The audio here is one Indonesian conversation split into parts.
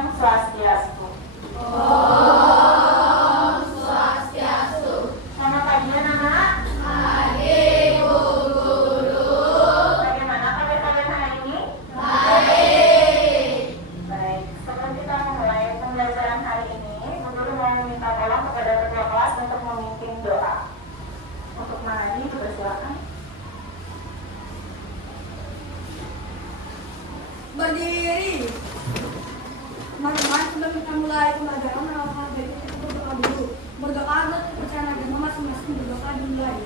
Om Swastiastu. Om Swastiastu. Selamat pagi anak-anak. Pagi Bu Guru. Bagaimana kabar kalian hari ini? Baik. Baik, sebelum kita memulai pembelajaran hari ini, Bu Guru mau meminta tolong kepada ketua kelas untuk memimpin doa. Untuk mari, silakan. Berdiri. Teman-teman, sebelum kita mulai pembelajaran, alangkah baiknya kita berdoa dulu. Berdoa menurut kepercayaan agama masing-masing, berdoa dimulai.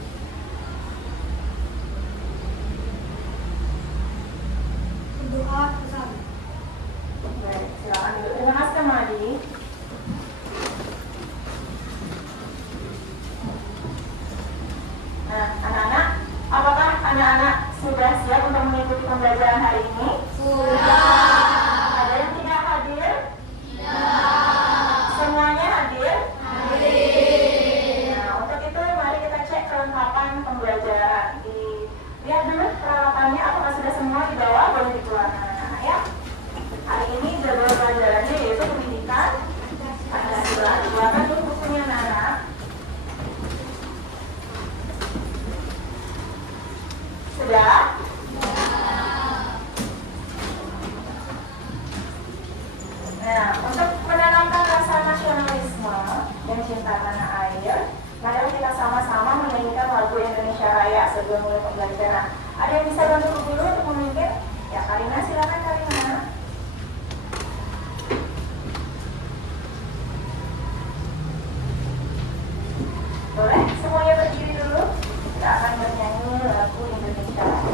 Berdoa bersama. Baik, silakan dulu. Terima kasih, Madi. Nah, anak-anak, apakah anak-anak sudah siap untuk mengikuti pembelajaran hari ini? Sudah. Ada yang tidak hadir? Tidak. Semuanya hadir? Hadir. Nah, untuk itu mari kita cek kelengkapan pembelajaran. Lihat dulu peralatannya, apakah sudah semua dibawa, boleh dikeluarkan anak-anak ya. Hari ini jadwal pelajarannya yaitu pendidikan Pancasila. Dikeluarkan dulu bukunya anak-anak. Sudah? Nah, untuk menanamkan rasa nasionalisme dan cinta tanah air, mari kita sama-sama menyanyikan lagu Indonesia Raya sebelum mulai pembelajaran. Ada yang bisa bantu dulu untuk memimpin? Ya, Karina, silakan Karina. Boleh? Semuanya berdiri dulu. Kita akan bernyanyi lagu Indonesia Raya.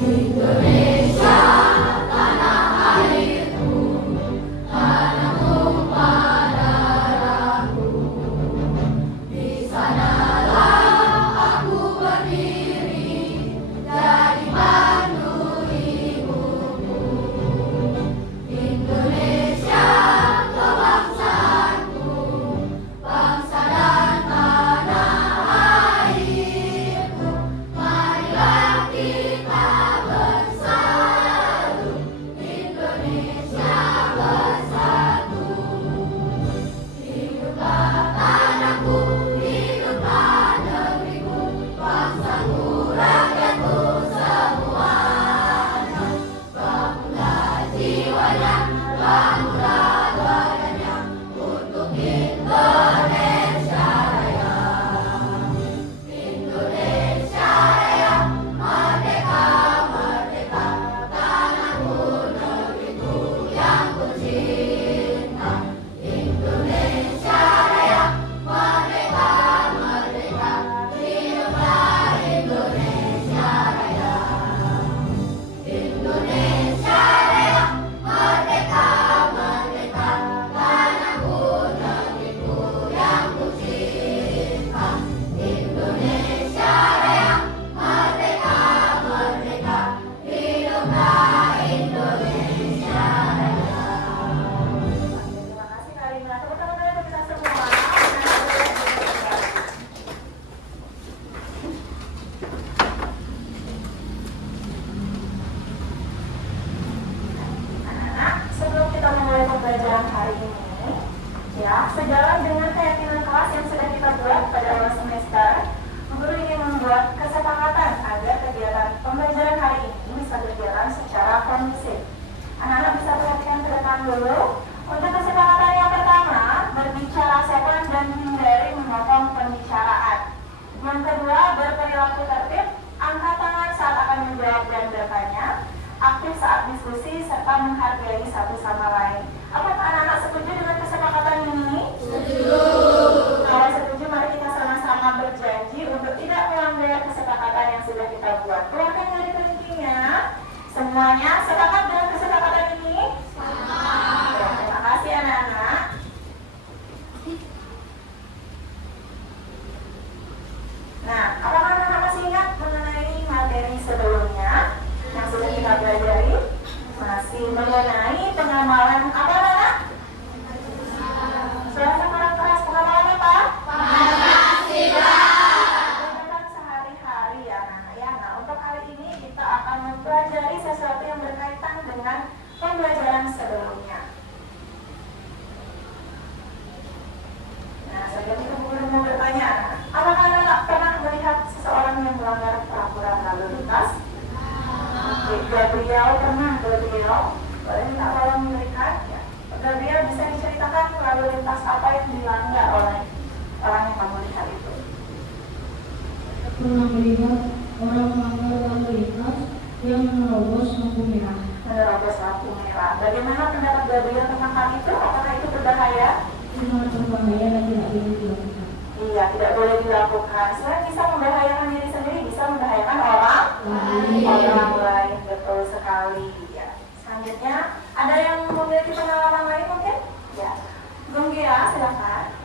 Indonesia, tanah airku, tanah tumpah darahku. Di sanalah aku berdiri, jadi pandu hidupku. Indonesia, kebangsaanku, bangsa dan tanah airku. Marilah kita bersatu, Indonesia bersatu. Hiduplah tanahku, hiduplah negeriku, bangsaku, rakyatku semuanya. Bangunlah jiwanya, bangunlah badannya untuk Indonesia Raya. Indonesia Raya, merdeka, merdeka, tanahku, negeriku yang kucinta. Indonesia Raya, merdeka, merdeka, hiduplah Indonesia Raya. Indonesia Raya, merdeka, merdeka, tanahku, negeriku yang kucinta. Indonesia Raya, merdeka, merdeka, hiduplah Indonesia Raya. Terima kasih Karina. Tepuk tangan dulu untuk kita semua. Anak-anak, sebelum kita memulai pembelajaran hari ini, ya, sejalan dengan keyakinan kelas yang sudah kita buat pada awal semester, guru ingin membuat kesepakatan agar kegiatan pembelajaran hari ini bisa berjalan secara kondusif. Anak-anak bisa perhatikan ke depan dulu. Untuk kesepakatan yang pertama, berbicara sopan dan hindari memotong pembicaraan. Yang kedua, berperilaku tertib, angkat tangan saat akan menjawab dan bertanya, aktif saat diskusi, serta menghargai satu sama lain. Apakah anak-anak setuju dengan kesepakatan ini? Setuju. Kalau setuju, mari kita sama-sama berjanji untuk tidak melanggar kesepakatan yang sudah kita buat. Keluarkan dari kelingkingnya. Semuanya sepakat dengan kesepakatan ini? Ya, terima kasih anak-anak. Nah, apakah anak-anak masih ingat mengenai materi sebelumnya yang sudah kita pelajari? Masih mengenai pengamalan apa anak? Suara kurang keras, pengamalan apa? Pancasila. Pengamalan sehari-hari ya anak-anak ya. lintas? Oke, Gabriel pernah. Gabriel, boleh minta tolong memberikan? Ya. Gabriel, bisa diceritakan lalu lintas apa yang dilanggar oleh orang yang kamu lihat itu? Pernah melihat orang melanggar lalu lintas yang menerobos lampu merah. Menerobos lampu merah. Bagaimana pendapat Gabriel tentang hal itu? Apakah itu berbahaya? Sangat berbahaya dan tidak boleh dilakukan. Iya, tidak boleh dilakukan. Selain bisa membahayakan diri sendiri, bisa membahayakan orang lain. Betul sekali. Ya. Selanjutnya, ada yang memiliki pengalaman lain mungkin? Ya. Gunggea, silakan.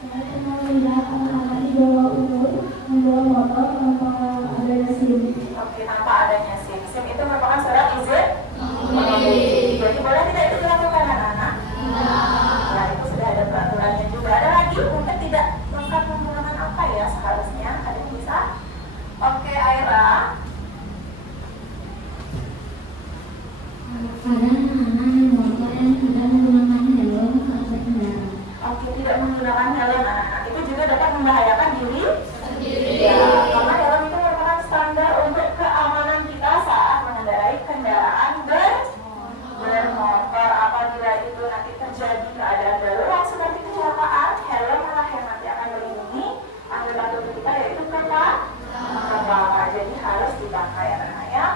Saya pernah melihat anak-anak di bawah umur membawa motor tanpa adanya SIM. Oke, tanpa adanya SIM. SIM itu merupakan surat izin mengemudi. Jadi boleh tidak itu dilakukan anak-anak? Ya, itu sudah ada peraturannya juga. Ada lagi mungkin tidak lengkap menggunakan apa ya seharusnya? Ada yang bisa? Oke, Aira. Ada anak-anak di motor yang tidak menggunakan helm saat berkendara. Oke, tidak menggunakan helm anak-anak. Itu juga dapat membahayakan diri sendiri. Ya, karena helm itu merupakan standar untuk keamanan kita saat mengendarai kendaraan bermotor. Apabila itu nanti terjadi keadaan darurat seperti kecelakaan, helm adalah yang nanti akan melindungi anggota tubuh kita, yaitu kepala. Jadi harus dipakai anak-anak ya.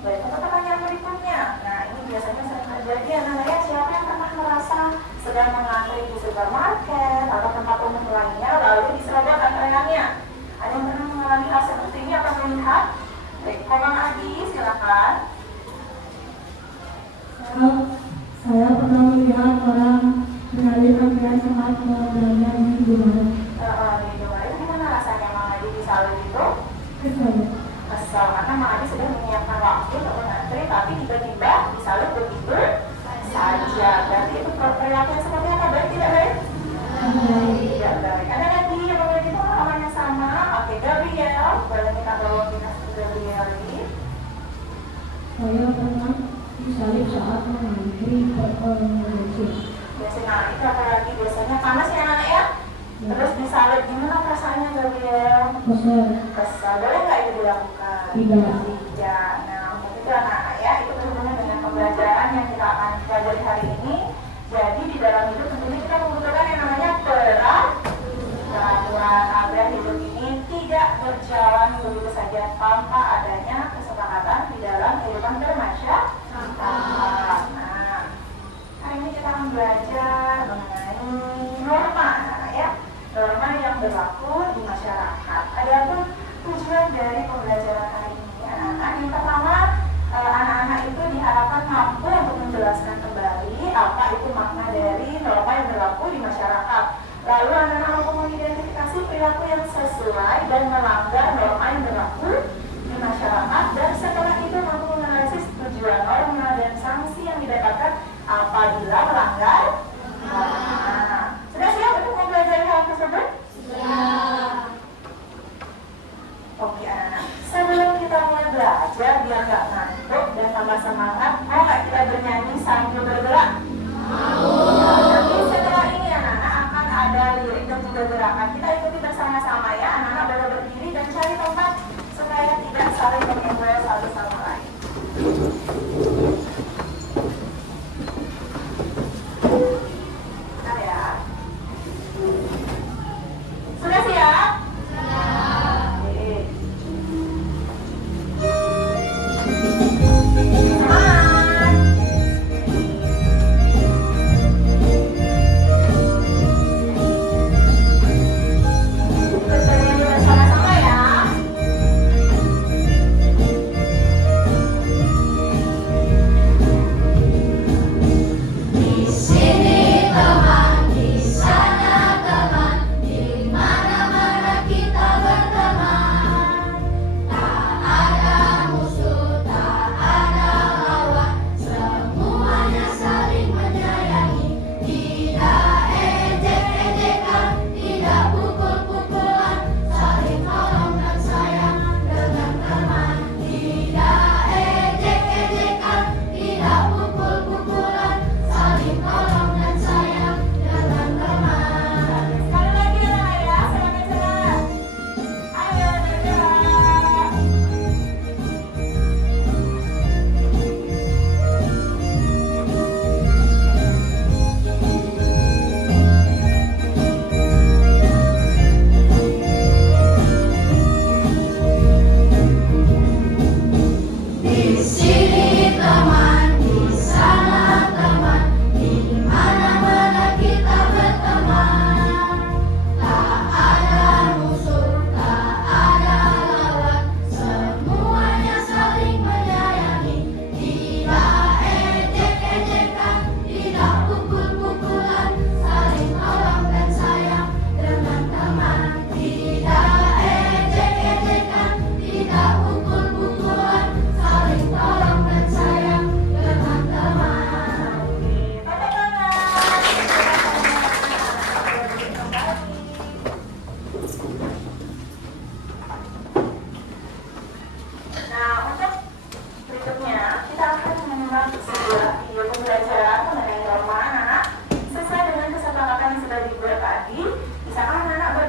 Baik, untuk pertanyaan berikutnya. Nah, ini biasanya sering terjadi anak-anak ya. Siapa yang pernah merasa sedang mengantri di supermarket atau tempat umum lainnya lalu diserobot antreannya? Ada yang pernah mengalami hal seperti ini atau melihat? Baik, Komang Adi, silakan. Saya pernah melihat orang mengalih pakaian saat mau belanja di Indomaret. Di Indomaret, gimana rasanya Mang Adi di salon itu? Kesal, karena Mang Adi sudah menyiapkan waktu untuk mengantri, tapi tiba-tiba di salon begitu saja. Berarti itu perilaku yang seperti apa? Baik tidak baik? Tidak baik. Ada lagi yang memiliki pengalaman yang sama? Oke, Gabriel, boleh minta tolong dinas Gabriel ini. Saya pernah disalib saat mengantri bensin. Biasanya itu apalagi biasanya panas ya anak ya? Terus disalib, gimana perasaannya Gabriel? Kesal, boleh nggak itu dilakukan? Tidak. Nah, untuk itu anak-anak ya, itu berhubungan dengan pembelajaran yang kita akan pelajari hari ini. Jadi di dalam hidup tentunya kita membutuhkan yang namanya peraturan agar hidup ini tidak berjalan begitu saja tanpa adanya kesepakatan di dalam kehidupan bermasyarakat. Nah, hari ini kita akan belajar mengenai norma ya, norma yang berlaku di masyarakat. Adapun tujuan dari pembelajaran hari ini anak-anak, yang pertama anak-anak itu diharapkan mampu untuk menjelaskan kembali apa itu makna dari norma yang berlaku di masyarakat. Lalu anak-anak mampu mengidentifikasi perilaku yang sesuai dan melanggar norma yang berlaku di masyarakat, dan setelah itu mampu menganalisis tujuan norma dan sanksi yang didapatkan apabila melanggar norma. Sudah siap untuk mempelajari hal tersebut? Oke anak-anak, sebelum kita mulai belajar biar gak ngantuk dan tambah semangat, mau gak kita bernyanyi sambil bergerak? Nanti setelah ini anak-anak akan ada lirik dan juga gerakan. Kita ikuti bersama-sama ya. Anak-anak boleh berdiri dan cari tempat supaya tidak saling menyenggol satu sama lain. Bentar ya. Sudah siap? Oke. Semangat.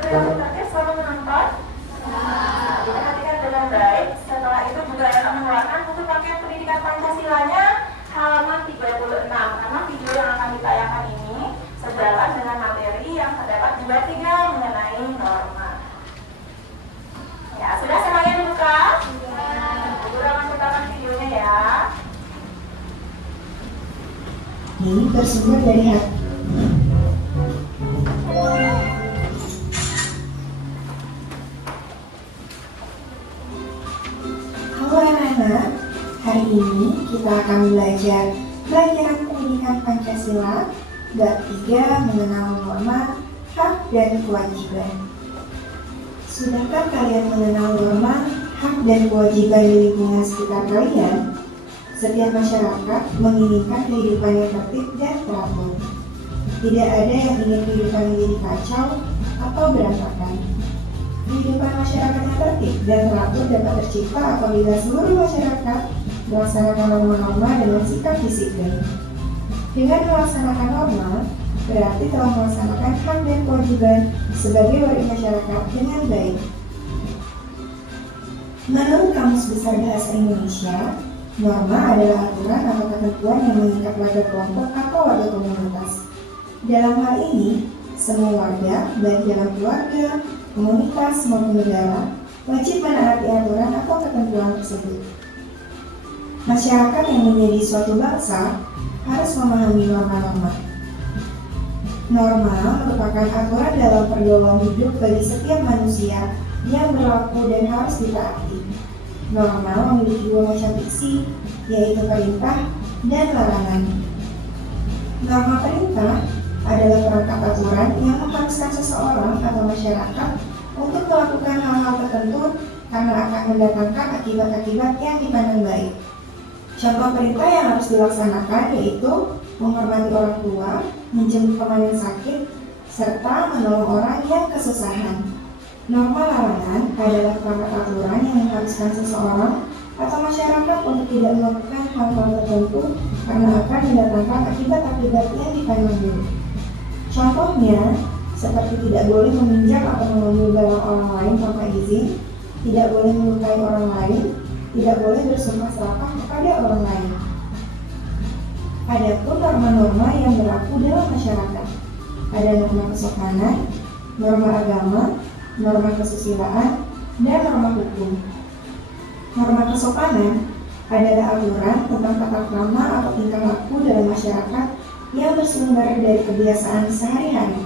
yang tertib selalu menonton? Diperhatikan dengan baik. Setelah itu juga akan mengeluarkan buku paket pendidikan Pancasilanya halaman 36, karena video yang akan ditayangkan ini sejalan dengan materi yang terdapat di bab 3 mengenai norma. Ya, sudah semuanya dibuka? Guru akan putarkan videonya ya. Ini bersumber dari hati. Halo anak-anak, hari ini kita akan belajar pelajaran pendidikan Pancasila bab 3 mengenal norma, hak, dan kewajiban. Sudahkah kalian mengenal norma, hak, dan kewajiban di lingkungan sekitar kalian? Setiap masyarakat menginginkan kehidupan yang tertib dan teratur. Tidak ada yang ingin kehidupan menjadi kacau atau berantakan. Kehidupan masyarakat yang tertib dan teratur dapat tercipta apabila seluruh masyarakat melaksanakan norma-norma dengan sikap disiplin. Dengan melaksanakan norma, berarti telah melaksanakan hak dan kewajiban sebagai warga masyarakat dengan baik. Menurut Kamus Besar Bahasa Indonesia, norma adalah aturan atau ketentuan yang mengikat warga kelompok atau warga komunitas. Dalam hal ini, semua warga, baik dalam keluarga, komunitas, maupun negara, wajib menaati aturan atau ketentuan tersebut. Masyarakat yang menjadi suatu bangsa harus memahami norma-norma. Norma merupakan aturan dalam pergaulan hidup bagi setiap manusia yang berlaku dan harus ditaati. Norma memiliki dua macam fiksi, yaitu perintah dan larangan. Norma perintah adalah perangkat aturan yang mengharuskan seseorang atau masyarakat untuk melakukan hal-hal tertentu karena akan mendatangkan akibat-akibat yang dipandang baik. Contoh perintah yang harus dilaksanakan yaitu menghormati orang tua, menjemput teman yang sakit, serta menolong orang yang kesusahan. Norma larangan adalah perangkat aturan yang mengharuskan seseorang atau masyarakat untuk tidak melakukan hal-hal tertentu karena akan mendatangkan akibat-akibat yang dipandang buruk. Contohnya, seperti tidak boleh meminjam atau mengambil barang orang lain tanpa izin, tidak boleh melukai orang lain, tidak boleh bersumpah serapah kepada orang lain. Adapun norma-norma yang berlaku dalam masyarakat, ada norma kesopanan, norma agama, norma kesusilaan, dan norma hukum. Norma kesopanan adalah aturan tentang tata krama atau tingkah laku dalam masyarakat yang bersumber dari kebiasaan sehari-hari.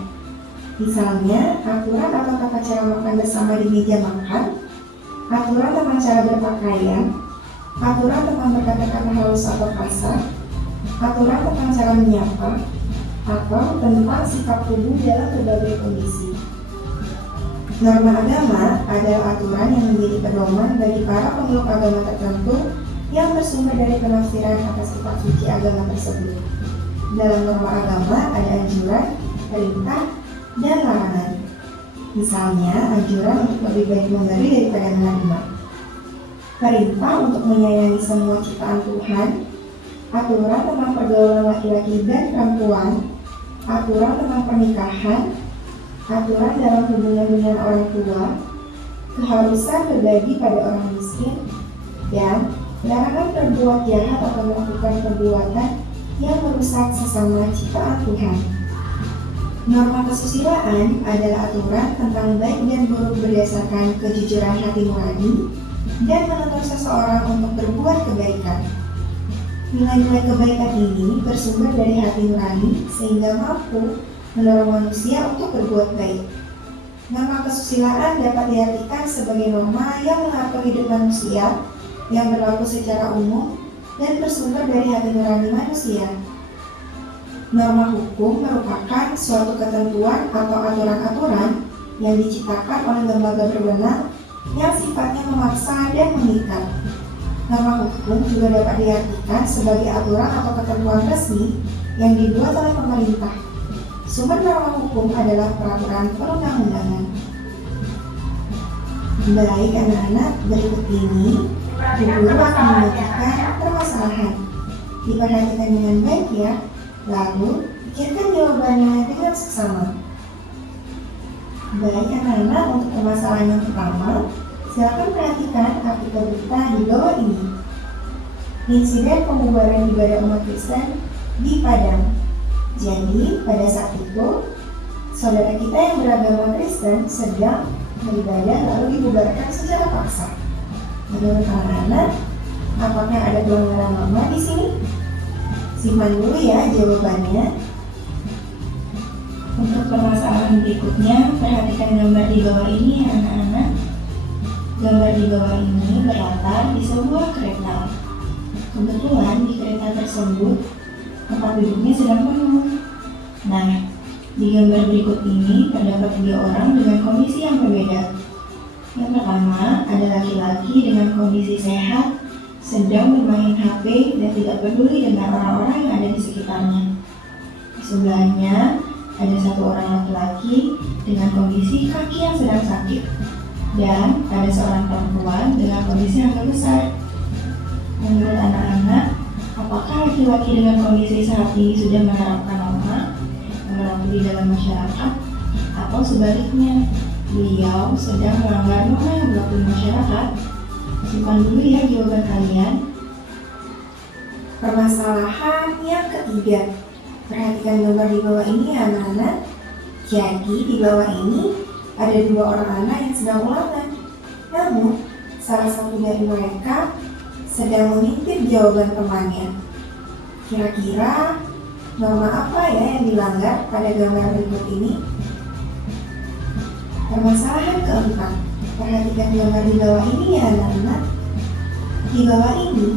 Misalnya, aturan atau tata cara makan bersama di meja makan, aturan tentang cara berpakaian, aturan tentang berkata-kata halus atau kasar, aturan tentang cara menyapa, atau tentang sikap tubuh dalam berbagai kondisi. Norma agama adalah aturan yang menjadi pedoman bagi para pemeluk agama tertentu yang bersumber dari penafsiran atas kitab suci agama tersebut. Dalam norma agama ada anjuran, perintah, dan larangan. Misalnya, anjuran untuk lebih baik memberi daripada menerima, perintah untuk menyayangi semua ciptaan Tuhan, aturan tentang pergaulan laki-laki dan perempuan, aturan tentang pernikahan, aturan dalam hubungan dengan orang tua, keharusan berbagi pada orang miskin, dan larangan berbuat jahat atau melakukan perbuatan yang merusak sesama ciptaan Tuhan. Norma kesusilaan adalah aturan tentang baik dan buruk berdasarkan kejujuran hati nurani dan menuntun seseorang untuk berbuat kebaikan. Nilai-nilai kebaikan ini bersumber dari hati nurani sehingga mampu mendorong manusia untuk berbuat baik. Norma kesusilaan dapat diartikan sebagai norma yang mengatur hidup manusia yang berlaku secara umum dan bersumber dari hati nurani manusia. Norma hukum merupakan suatu ketentuan atau aturan-aturan yang diciptakan oleh lembaga berwenang yang sifatnya memaksa dan mengikat. Norma hukum juga dapat diartikan sebagai aturan atau ketentuan resmi yang dibuat oleh pemerintah. Sumber norma hukum adalah peraturan perundang-undangan. Baik anak-anak, berikut ini guru akan membagikan permasalahan. Diperhatikan dengan baik ya, lalu pikirkan jawabannya dengan seksama. Baik anak-anak, untuk permasalahan yang pertama, silakan perhatikan artikel berita di bawah ini. Insiden pembubaran ibadah umat Kristen di Padang. Jadi, pada saat itu, saudara kita yang beragama Kristen sedang beribadah lalu dibubarkan secara paksa. Menurut anak-anak, apakah ada pelanggaran norma di sini? Simpan dulu ya jawabannya. Untuk permasalahan berikutnya, perhatikan gambar di bawah ini ya anak-anak. Gambar di bawah ini berlatar di sebuah kereta. Kebetulan di kereta tersebut tempat duduknya sedang penuh. Nah, di gambar berikut ini terdapat 3 orang dengan kondisi yang berbeda. Yang pertama ada laki-laki dengan kondisi sehat, sedang bermain HP dan tidak peduli dengan orang-orang yang ada di sekitarnya. Di sebelahnya ada 1 orang laki-laki dengan kondisi kaki yang sedang sakit, dan ada seorang perempuan dengan kondisi yang agak besar. Menurut anak-anak, apakah laki-laki dengan kondisi sehat ini sudah menerapkan norma yang berlaku di dalam masyarakat, atau sebaliknya, beliau sedang melanggar norma yang berlaku di masyarakat? Simpan dulu ya jawaban kalian. Permasalahan yang ketiga, perhatikan gambar di bawah ini ya anak-anak. Jadi di bawah ini ada 2 orang anak yang sedang ulangan. Namun salah satu dari mereka sedang mengintip jawaban temannya. Kira-kira norma apa ya yang dilanggar pada gambar berikut ini? Permasalahan keempat, perhatikan gambar di bawah ini ya anak-anak. Di bawah ini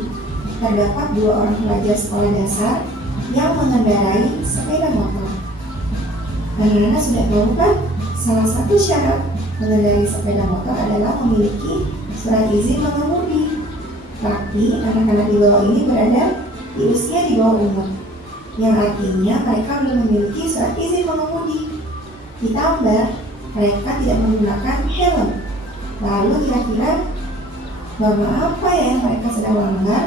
terdapat 2 orang pelajar sekolah dasar yang mengendarai sepeda motor. Anak-anak sudah tahu kan, salah satu syarat mengendarai sepeda motor adalah memiliki surat izin mengemudi. Tapi anak-anak di bawah ini berada di usia di bawah umur, yang artinya mereka belum memiliki surat izin mengemudi. Ditambah mereka tidak menggunakan helm. Lalu kira-kira norma apa ya yang mereka sedang langgar?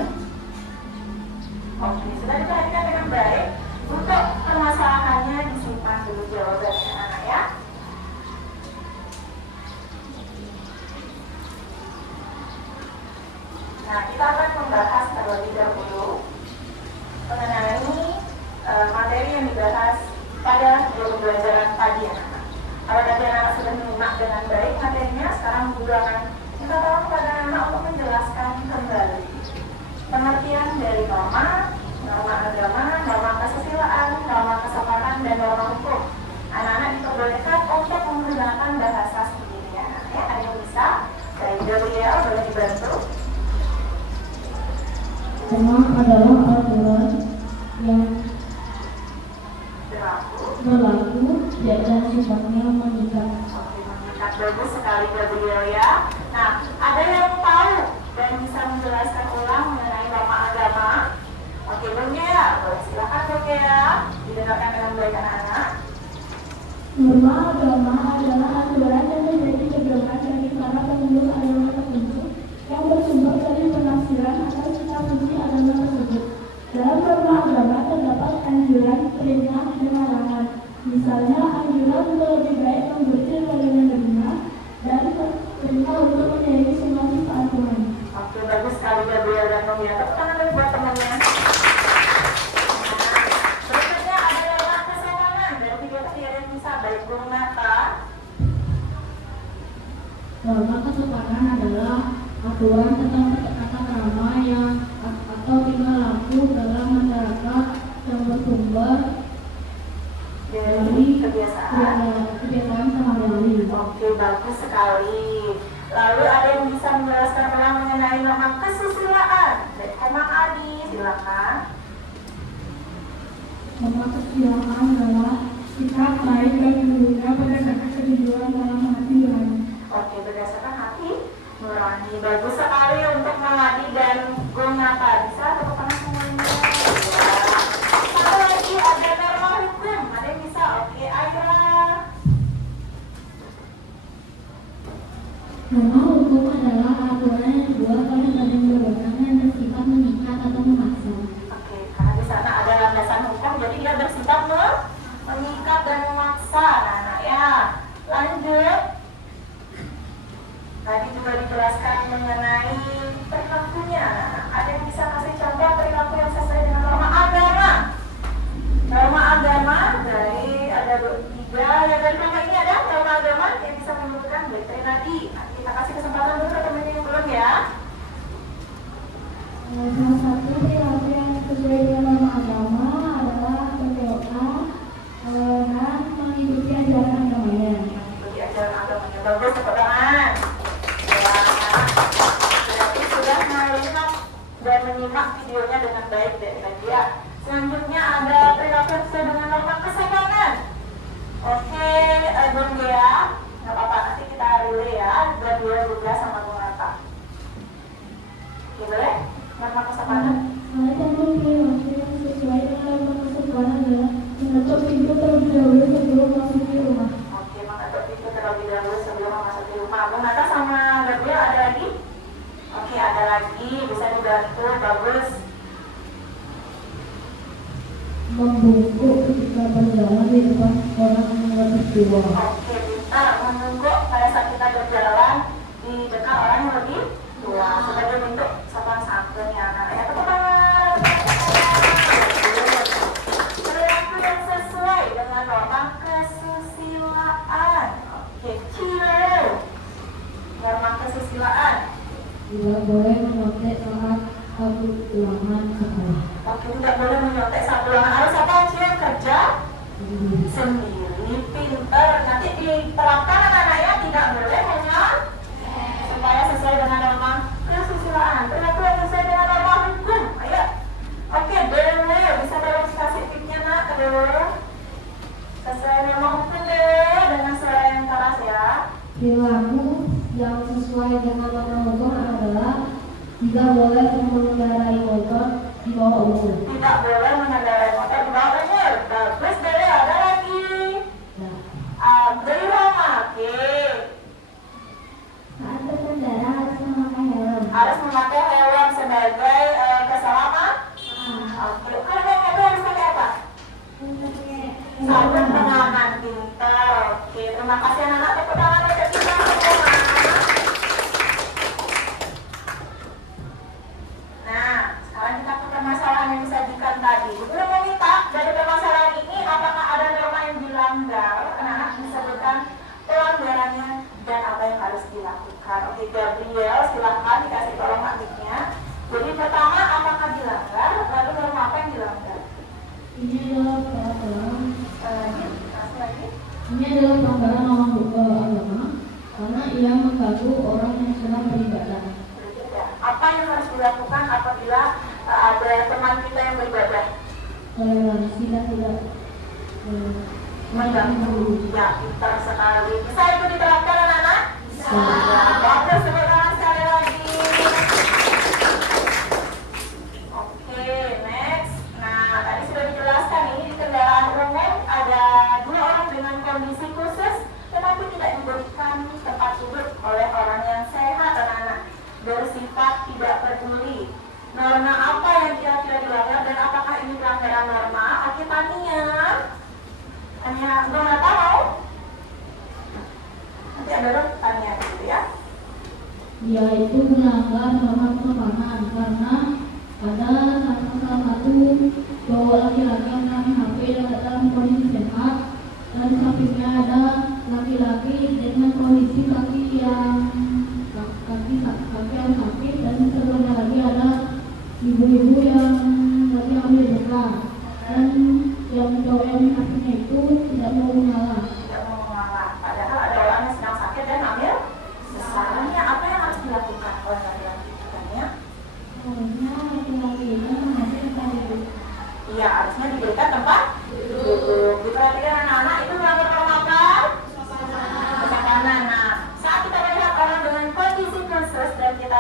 Oke, sudah diperhatikan dengan baik. Untuk permasalahannya disimpan dulu jawabannya anak ya. Nah, kita akan membahas terlebih dahulu mengenai materi yang dibahas pada jam pembelajaran pagi anak-anak. Kalau tadi anak sudah menyimak dengan baik materinya, sekarang guru akan minta tolong kepada anak untuk menjelaskan kembali pengertian dari norma agama, norma kesusilaan, norma kesopanan, dan norma hukum. Anak-anak diperbolehkan untuk menggunakan bahasa sendiri anak ya. Ada yang bisa? Dari Gabriel boleh dibantu. Norma adalah aturan yang berlaku dan sifatnya mengikat. Oke, mengikat. Bagus sekali Gabriel ya. Nah, ada yang tahu dan bisa menjelaskan ulang mengenai norma agama? Oke, Bung Gea, boleh silakan Bung Gea, didengarkan dengan baik anak-anak. Norma agama adalah aturan yang menjadi pedoman bagi para pemeluk agama tertentu yang bersumber dari penafsiran atau cita kunci agama tersebut. Dalam norma agama terdapat anjuran, perintah, dan larangan. Misalnya, anjuran untuk lebih baik membuat bagaimana benar dan perintah untuk menyayangi semua sifat Tuhan. Oke, bagus sekali Gabriel dan Bung Gea. Tepuk tangan dulu buat temannya. Berikutnya ada norma kesopanan. Dari video tadi ada yang bisa, baik Bung Nata. Norma kesopanan adalah aturan tentang kata krama yang atau tingkah laku dalam masyarakat yang bersumber Dari kebiasaan sehari-hari. Oke, bagus sekali. Lalu ada yang bisa menjelaskan ulang mengenai norma kesusilaan. Dari Koma Adi, silakan. Norma kesusilaan adalah sikap baik dan buruknya berdasarkan kejujuran dalam hati nurani. Oke, berdasarkan hati nurani. Bagus sekali untuk Meladi dan Gunata. Bisa tepuk tangan semuanya. Ya. Satu lagi ada norma hukum. Ada yang bisa? Oke, Aira. Norma hukum adalah aturan yang dibuat oleh badan berwenang yang bersifat mengikat atau memaksa. Oke, karena di sana ada landasan hukum, jadi dia bersifat mengikat dan memaksa. Nah, ya. Lanjut. juga dijelaskan mengenai perilakunya. Ada yang bisa kasih contoh perilaku yang sesuai dengan norma agama? Norma agama dari ada 3 yang dari nama ini ada norma agama yang bisa menyebutkan dari Trinadi. Kita kasih kesempatan dulu ke teman yang belum ya. Salah satu perilaku yang sesuai dengan norma agama adalah berdoa dan mengikuti ajaran agamanya. Mengikuti ajaran agamanya. Bagus, tepuk tangan. Berarti sudah melihat dan menyimak videonya dengan baik dari dia. Selanjutnya ada perilaku yang sesuai dengan norma kesopanan. Oke, Bung Dea, nggak apa-apa, nanti kita relay ya, Gabriel juga sama Bung Rata. Oke, boleh? Norma kesopanan. Salah satu perilaku yang sesuai dengan norma kesopanan adalah mengetuk pintu terlebih dahulu sebelum memasuki rumah. Oke, mengetuk pintu terlebih dahulu sebelum memasuki rumah. Bung Rata sama Gabriel ada lagi? Oke, ada lagi, bisa dibantu, bagus. Membungkuk ketika berjalan di depan orang yang berdua. Oke, kita menunggu pada saat kita berjalan di dekat orang yang lebih tua sebagai bentuk sopan santun ya anak-anak. Tepuk tangan. Perilaku yang sesuai dengan norma kesusilaan. Oke, Ciro. Norma kesusilaan. Tidak boleh menyontek saat satu ulangan sekolah. Oke, tidak boleh menyontek saat ulangan. Harus apa Ciro yang kerja? Sendiri, pintar. Nanti diterapkan anak-anaknya tidak boleh menyontek supaya sesuai dengan norma kesusilaan. Perilaku yang sesuai dengan norma hukum. Ayo. Oke, Dewe, bisa tolong kasih tipnya nak ke Dewe. Sesuai norma hukum deh dengan suara yang keras ya. Perilaku yang sesuai dengan norma hukum adalah tidak boleh mengendarai motor di bawah umur. Tidak boleh mengendarai motor di bawah umur. Bagus Dewe, ada lagi. Abdul Oke. Saat berkendara harus memakai helm. Harus memakai helm sebagai keselamatan. Oke, kalau naik mobil harus pakai apa? Sabuk pengaman, pintar. Oke, terima kasih anak-anak. Tepuk tangan untuk kita semua. Nah, sekarang kita ke permasalahan yang disajikan tadi. Guru meminta dari permasalahan ini apakah ada norma yang dilanggar? Anak-anak disebutkan pelanggarannya dan apa yang harus dilakukan. Oke, Gabriel, silahkan dikasih tolong mic-nya. Jadi pertama, apakah dilanggar? Lalu norma apa yang dilanggar? Ini adalah pelanggaran. Lagi. Ini adalah pelanggaran norma agama karena ia mengganggu orang yang sedang beribadah. Apa yang harus dilakukan apabila ada teman kita yang beribadah? Toleransi dan tidak Mengganggu. Ya, pintar sekali. Bisa itu diterapkan anak-anak? Bisa. Bagus, tepuk tangan sekali lagi. Oke, next. Nah, tadi sudah dijelaskan ini di kendaraan umum ada 2 orang dengan kondisi khusus tetapi tidak diberikan tempat duduk oleh orang yang sehat anak-anak, bersifat tidak peduli. Norma apa yang kira-kira dilanggar dan apakah ini pelanggaran norma? Oke, Tania. Tania, belum tahu? Nanti ada dong Tania gitu ya. Dia itu melanggar norma kesopanan karena ada salah satu cowok laki-laki yang main HP dan dalam kondisi sehat, dan di sampingnya ada laki-laki dengan kondisi kaki yang sakit, dan sebelumnya lagi ada ibu-ibu yang lagi ambil bekal, dan yang cowok yang main HP-nya itu tidak mau mengalah. Tidak mau mengalah. Padahal ada orang yang sedang sakit dan hamil. Besarnya apa yang harus dilakukan oleh laki-laki Tania? Harusnya laki-laki ini mengasih tempat duduk. Iya, harusnya diberikan tempat duduk. Diperhatikan anak-anak itu melanggar norma apa? Kesopanan. Nah, saat kita melihat orang dengan kondisi khusus dan kita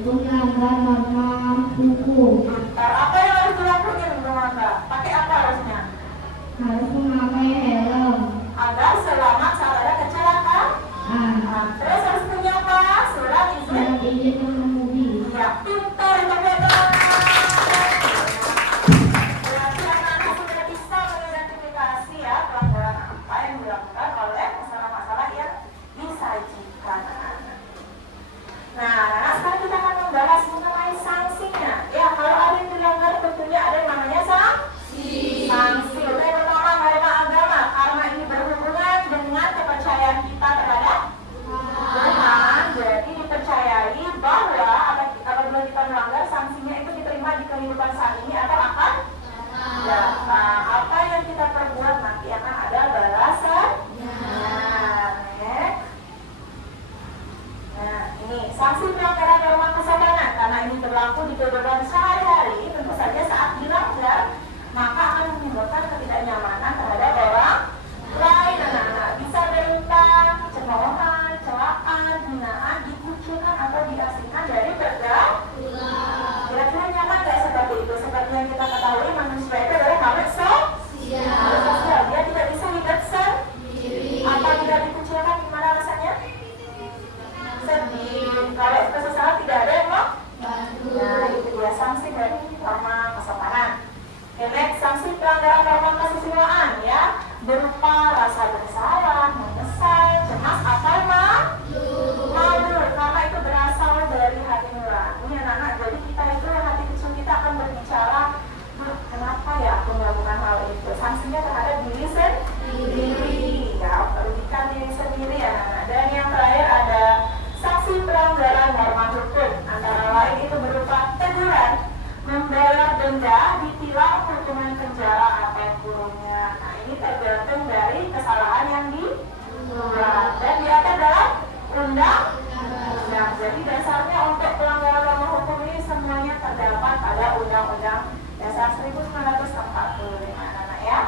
Itu melanggar norma hukum. Apa yang harus dilakukan Bunda? Pakai apa harusnya? Harus memakai helm. Agar selamat saat ada kecelakaan. Terus harus punya apa? Surat izin mengemudi. Ya, pintar itu beda. Berarti anak-anak sudah bisa mengidentifikasi ya pelanggaran apa yang dilakukan oleh masalah-masalah yang disajikan anak-anak. Nah, anak-anak sekarang kita akan membahas mengenai sanksinya. Ya, kalau ada yang dilanggar tentunya ada yang namanya sanksi. Itu yang pertama norma agama, karena ini berhubungan dengan kepercayaan kita terhadap Tuhan. Jadi dipercayai bahwa apabila kita melanggar, sanksinya itu diterima di kehidupan saat ini atau akan datang. Apa yang kita perbuat nanti akan ada balasan. Nah, ini sanksi pelanggaran norma kesopanan karena ini berlaku di kehidupan sehari-hari. Tentu saja saat dilanggar maka akan menimbulkan ketidaknyamanan terhadap orang lain. Anak-anak bisa berupa cemoohan, celaan, hinaan, dikucilkan atau diasingkan dari pergaulan. Kira-kira nyaman nggak seperti itu? Seperti yang kita ketahui, manusia itu adalah makhluk sosial. Dia tidak bisa hidup sendiri. Apa tidak dikucilkan, gimana rasanya? Sedih. Kalau kesalahan tidak ada yang mau bantu. Nah, itu dia sanksi dari norma kesopanan. Next, sanksi pelanggaran norma kesusilaan ya, berupa rasa bersalah, menyesal, cemas atau malu, karena itu berasal dari hati nurani anak-anak. Jadi kita itu hati kecil kita akan berbicara, kenapa ya aku melakukan hal itu? Sanksinya terhadap diri sendiri, ya, merugikan diri sendiri anak-anak. Dan yang terakhir ada sanksi pelanggaran norma hukum, antara lain itu berupa teguran, membayar denda, ditilang, hukuman penjara atau kurungnya. Nah, ini tergantung dari kesalahan yang dibuat dan diatur dalam undang-undang. Jadi dasarnya untuk pelanggaran norma hukum ini semuanya terdapat pada Undang-Undang Dasar 1945 anak-anak ya.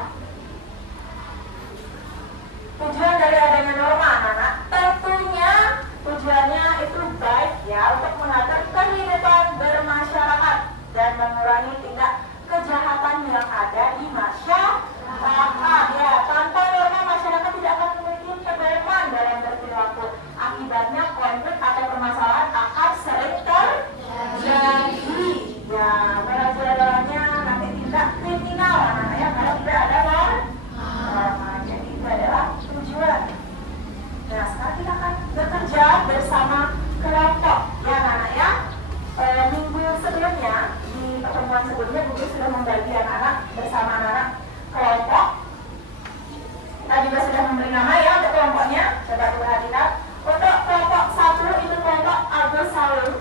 Tujuan dari adanya norma anak-anak tentunya tujuannya itu baik ya, untuk mengatur kehidupan bermasyarakat dan mengurangi tingkat kejahatan yang ada di masyarakat ya. Tanpa norma masyarakat tidak akan memiliki pedoman dalam berperilaku. Akibatnya konflik atau permasalahan akan sering terjadi ya. Merajalanya nanti tindak kriminal anak-anak ya, kalau tidak ada norma. Jadi itu adalah tujuan. Nah, sekarang kita akan bekerja bersama kelompok ya anak-anak ya. Minggu sebelumnya, di pertemuan sebelumnya, Guru sudah membagi anak-anak bersama anak-anak kelompok. Kita juga sudah memberi nama ya untuk kelompoknya. Coba diperhatikan. Untuk kelompok 1 itu kelompok Agus Salim.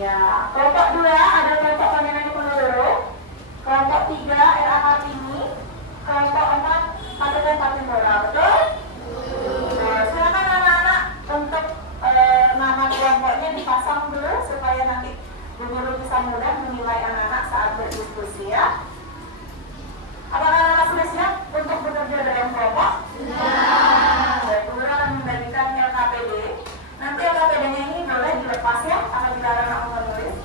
Ya, kelompok 2 ada kelompok Panjenengan Diponegoro. Kelompok 3 RA Kartini. Kelompok 4 Kabupaten Patimura. Betul? Nah, silakan anak-anak untuk nama kelompoknya dipasang dulu supaya nanti guru bisa mudah menilai anak-anak saat berdiskusi ya. Apakah anak-anak sudah siap untuk bekerja dalam kelompok? Sudah. Guru akan membagikan LKPD. Nanti LKPD-nya ini boleh dilepas ya apabila anak-anak menulis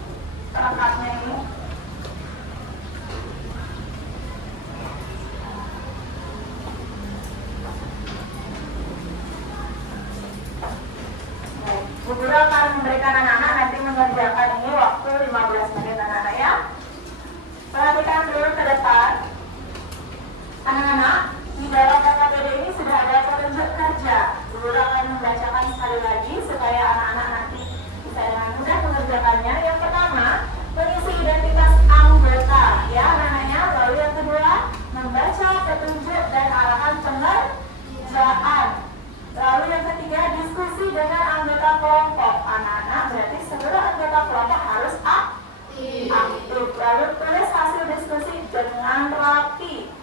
perangkatnya ini. Bu Guru akan memberikan anak-anak nanti mengerjakan ini waktu 15 menit anak-anak ya. Perhatikan dulu ke depan. Anak-anak, di dalam LKPD ini sudah ada petunjuk kerja. Bu Guru akan membacakan sekali lagi supaya anak-anak nanti bisa dengan mudah mengerjakannya. Yang pertama, mengisi identitas anggota ya anak-anaknya. Lalu yang kedua, membaca petunjuk dan arahan pengerjaan. Lalu yang ketiga, diskusi dengan anggota kelompok. Anak-anak berarti seluruh anggota kelompok harus aktif. Lalu tulis hasil diskusi dengan rapi.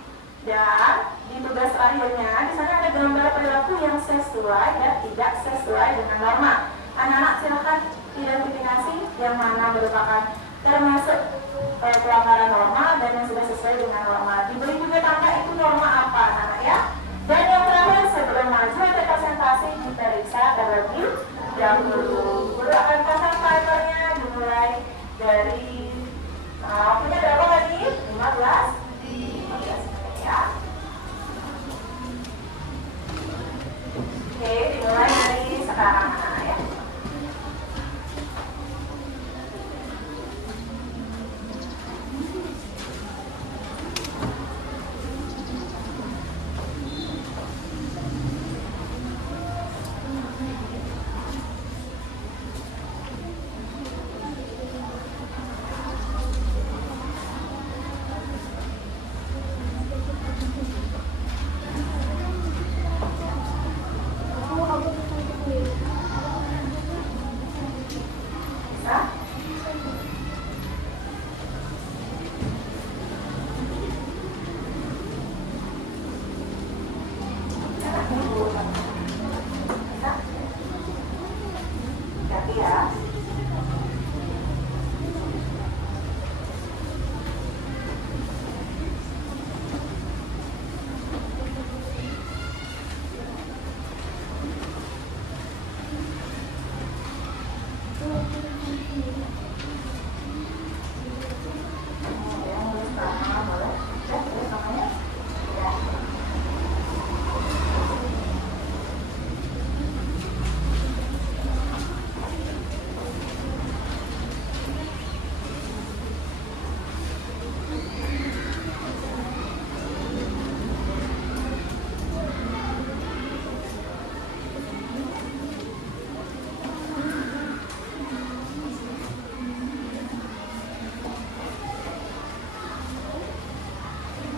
Dan di tugas akhirnya di sana ada gambar perilaku yang sesuai dan tidak sesuai dengan norma. Anak-anak silakan identifikasi yang mana merupakan termasuk pelanggaran norma dan yang sudah sesuai dengan norma. Diberi juga tanda itu norma apa anak-anak ya. Dan yang terakhir sebelum maju ada presentasi diperiksa terlebih dahulu. Guru akan pasang timernya dimulai dari punya berapa tadi? 15 menit ya. Oke, dimulai dari sekarang ya. Bisa? Bisa? Hati ya.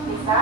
Bisa?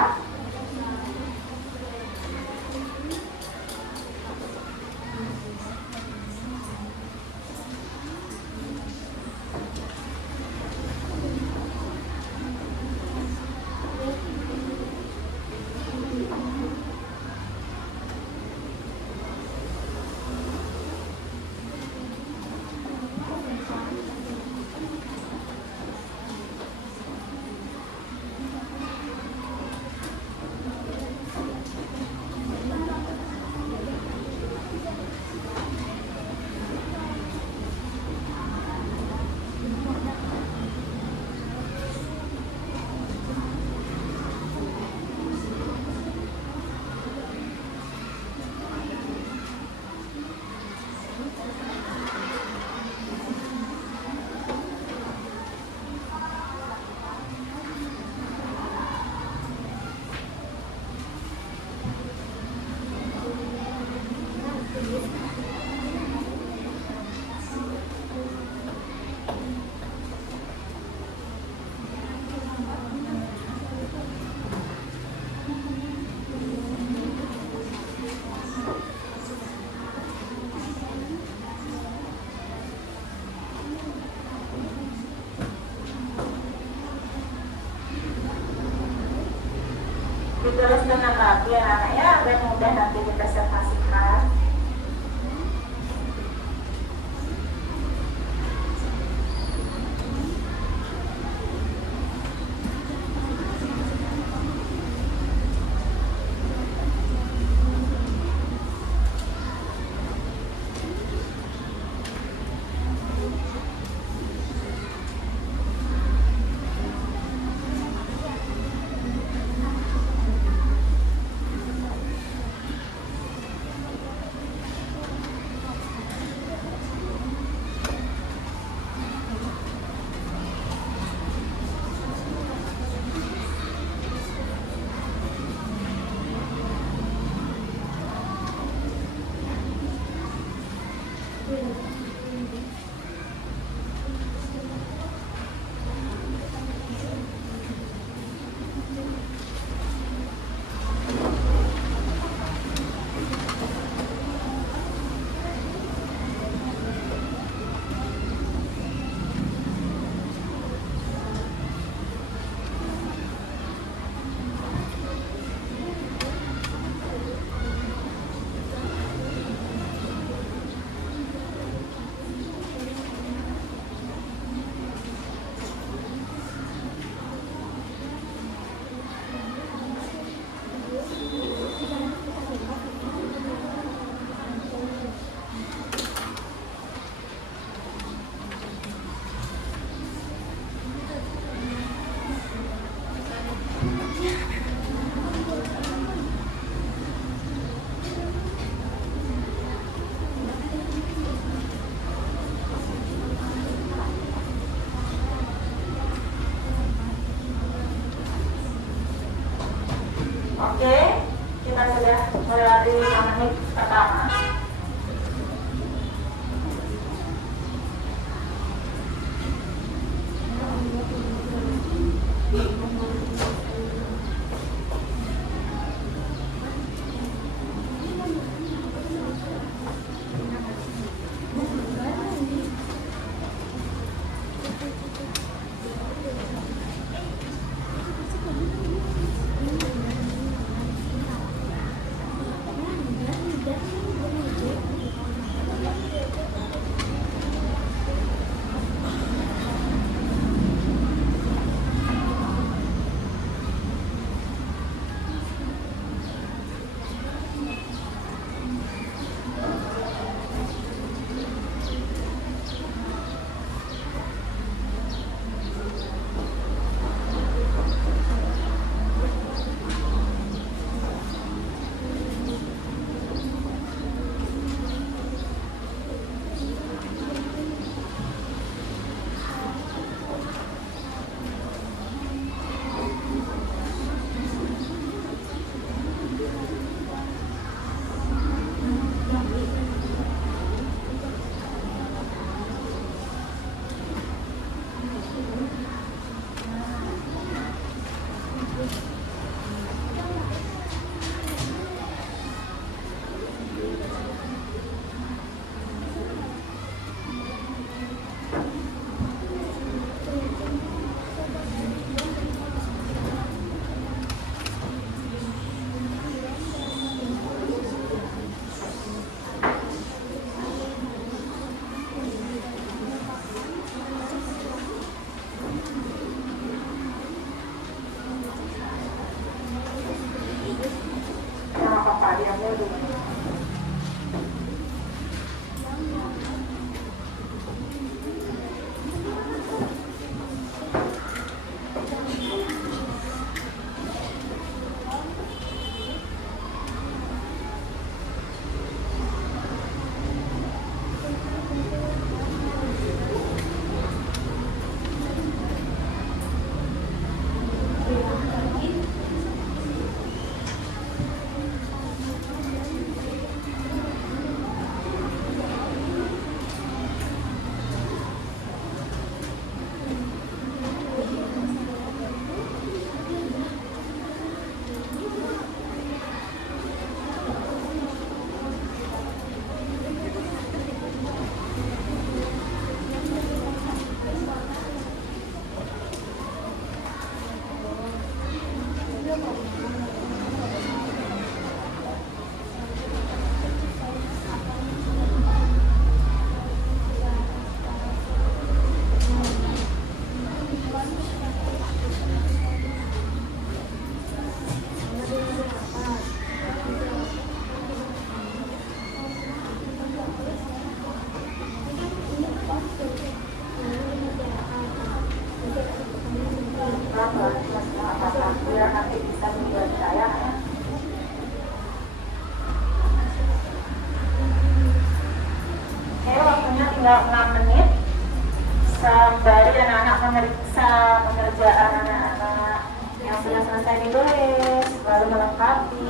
Ditulis dengan rapi ya anak ya, agar mudah nanti dipresentasikan. sudah melewati 5 menit pertama. Biar nanti bisa membuat saya. Waktunya tinggal 6 menit. Sembari anak-anak memeriksa pengerjaan anak-anak yang sudah selesai ditulis, lalu melengkapi.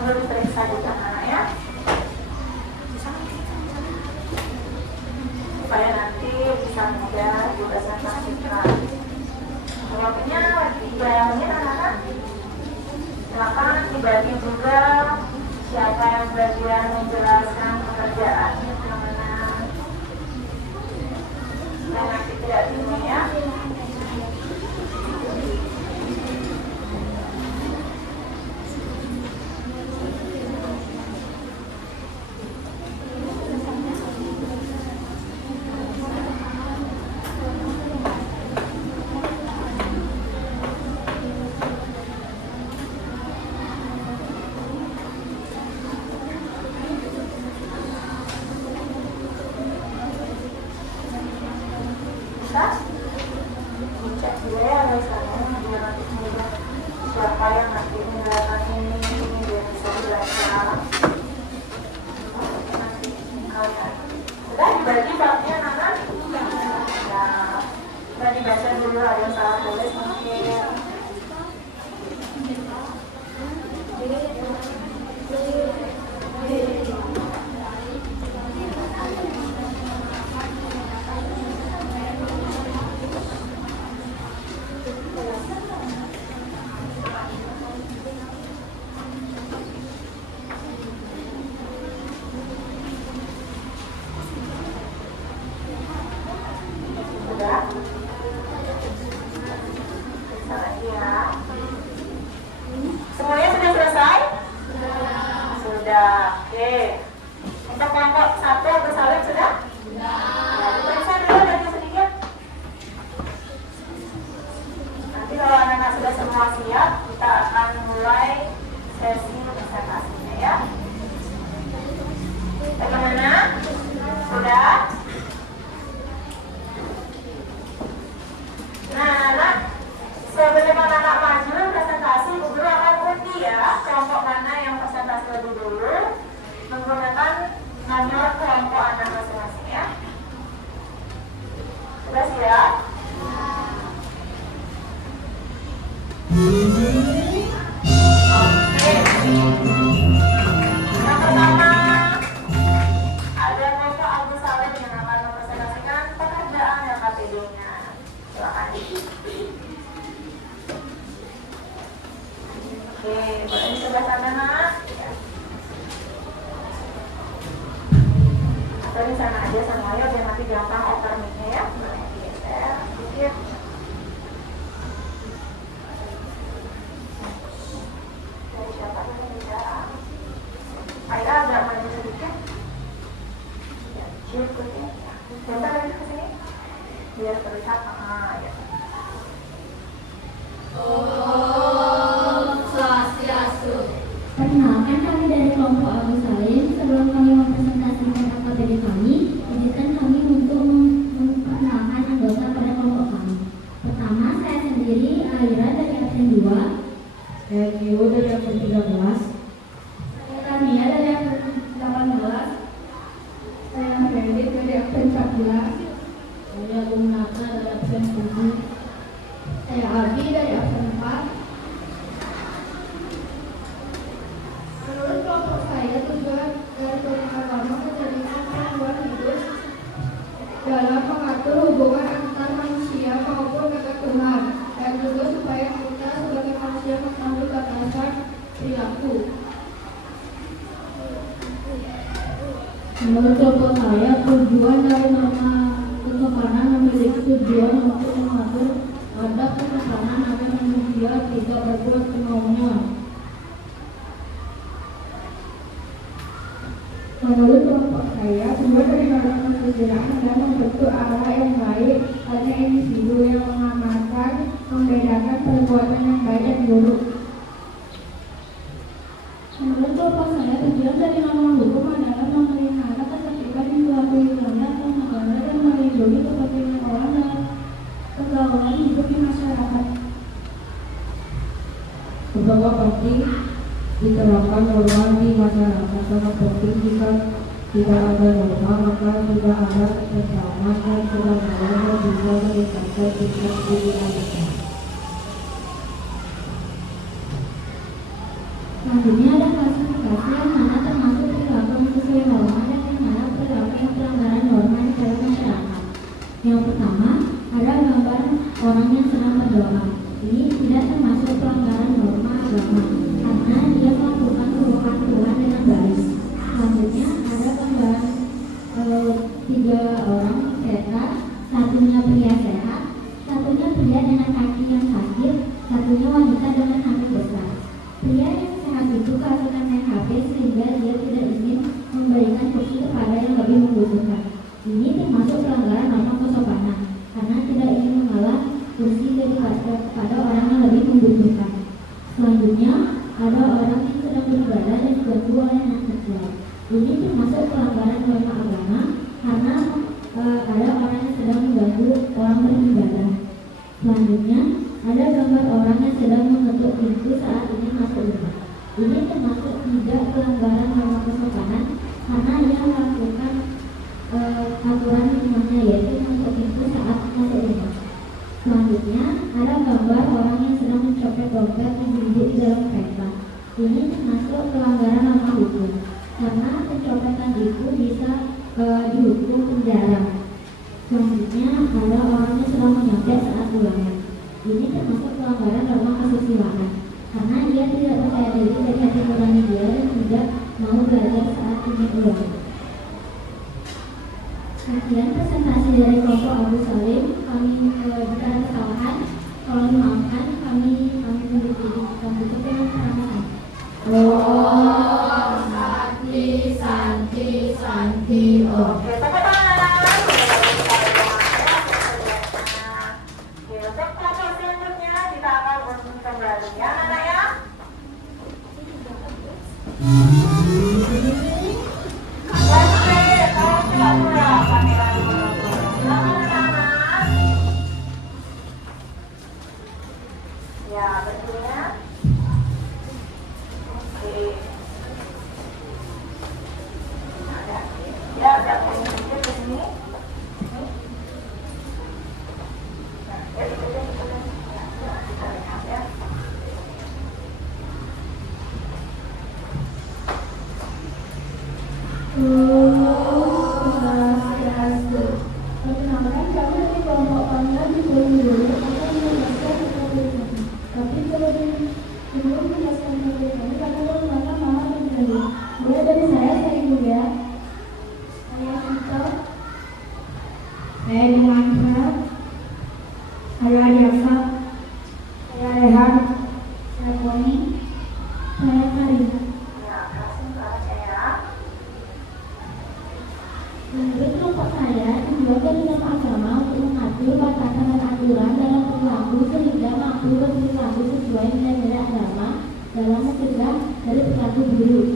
Sambil diperiksa juga anak ya, supaya nanti bisa mudah dipresentasikan. Waktunya lagi dibayangin anak-anak. Silakan dibagi juga siapa yang bagian menjelaskan pekerjaannya kemana. Dan nanti tidak bingung ya. Bisa dicek juga ya misalnya biar nanti mudah siapa yang nanti menjalankan ini biar bisa belajar. Nanti kalian sudah dibagi babnya anak-anak. Nah, sudah dibaca dulu, ada yang salah tulis mungkin. Sudah? Bisa lagi ya. Semuanya sudah selesai? Sudah. Oke. Untuk kelompok 1 bersalin sudah? Ya, diperiksa dulu dari sedikit. Nanti kalau anak-anak sudah semua siap, kita akan mulai sesi presentasinya ya. Bagaimana? Sudah? Nah, anak, sebelum anak maju presentasi, Bu Guru akan undi ya kelompok mana yang presentasi lebih dulu menggunakan nomor kelompok anak masing-masing ya. Sudah siap? Oke. Yang pertama ada kelompok Agus Salim yang akan mempresentasikan pekerjaan LKPD-nya. Silakan. Oke, boleh di sebelah sana nak? Ya. Atau di sana aja semuanya biar nanti gampang oper mic-nya ya. Boleh digeser sedikit. Dari siapa yang bicara? Aida agak maju sedikit. Ya, cukup ya. Bentar lagi ke sini. Biar terlihat. Ya. Perkenalkan, kami dari kelompok Agus Salim. Sebelum kami mempresentasikan LKPD kami, izinkan kami untuk memperkenalkan anggota pada kelompok kami. Pertama, saya sendiri, Aira dari absen 2. Saya Gio dari absen 13. Saya Tania dari absen 18. Saya Fendi dari absen 14. Saya Gunata dari absen 7. Saya Abi dari absen 4. Menurut kelompok saya, tujuan dari pertama menjadikan perempuan hidup dalam mengatur hubungan antar manusia maupun keketuhan, dan juga supaya kita sebagai manusia mengetahui batasan perilaku. Menurut kelompok saya, tujuan dari norma kesopanan memiliki tujuan untuk mengatur adab kesopanan agar manusia tidak berbuat semaunya. Menurut kelompok saya, tujuan dari norma kesusilaan adalah membentuk arah yang baik pada individu yang mengamalkan, membedakan perbuatan yang baik dan buruk. Menurut kelompok saya, tujuan dari norma hukum adalah memelihara ketertiban yang berlaku di wilayah atau negara dan melindungi kepentingan orang dalam pergaulan hidup di masyarakat. Seberapa penting diterapkan norma di masyarakat, sangat penting. Jika tidak ada norma, maka tidak ada kesetaraan dan kebenaran yang bisa meningkatkan tingkat kriminalitas. Selanjutnya ada kelas klasifikasi yang mana termasuk perilaku yang sesuai norma dan yang mana perilaku yang pelanggaran norma di dalam masyarakat. Yang pertama, ada gambar orang yang sedang berdoa. Ini tidak termasuk pelanggaran norma agama karena dia melakukan kebukaan Tuhan dengan baik. Selanjutnya ada gambaran 3 orang kereta, satunya pria sehat, satunya pria dengan kaki yang sakit, satunya wanita dengan hamil besar. Pria yang sehat itu kehabisan HP sehingga dia tidak ingin memberikan kursi kepada yang lebih membutuhkan. Ini termasuk pelanggaran norma kesopanan karena tidak ingin mengalah kursi kepada orang yang lebih membutuhkan. Selanjutnya ada orang yang sedang beribadah dan diganggu oleh anak kecil. Ini termasuk pelanggaran norma agama karena ada orang yang sedang mengganggu orang beribadah. Selanjutnya ada gambar orang yang sedang mengetuk pintu saat ingin masuk rumah. Ini termasuk tidak pelanggaran norma kesopanan karena ia melakukan aturan rumahnya, yaitu mengetuk pintu saat masuk rumah. Selanjutnya ada gambar orang yang sedang mencopet dompet yang duduk di dalam kereta. Ini termasuk pelanggaran norma hukum karena pencopetan itu bisa dihukum penjara. Selanjutnya ada orang yang sedang menyontek saat ulangan. Ini termasuk pelanggaran norma kesusilaan karena dia tidak percaya diri dari hati nurani dia dan tidak mau belajar saat ingin ulangan. Sekian presentasi dari kelompok Abu Salim. Kami jika ada kesalahan, tolong dimaafkan. Kami tutup dengan perasaan. Oh, Santi, Santi, Santi, oh. Oke, tepuk tangan. Oke, untuk kelompok selanjutnya kita akan kembali ya anak-anak ya. Ya, bentuknya. Oke. Ada. Ya, ada sedikit di sini. Nah, ya, itu dia. Ya, kita lihat ya. Perkenalkan, kami dari kelompok Panggilan di Pulau Dulu akan menjelaskan materi. Tapi sebelum menjelaskan materi kami akan menggunakan nama dan diri. Mulai dari saya Yulia, saya Vito, saya Dimandra, saya Adiasa, saya Rehan, saya Poni, saya Karina. Ya, langsung ke saya. Menurut kelompok saya, dibuatkan dalam agama untuk mengatur batasan dan aturan dalam perilaku sehingga mampu berperilaku sesuai nilai-nilai agama dalam mencegah dari perilaku buruk.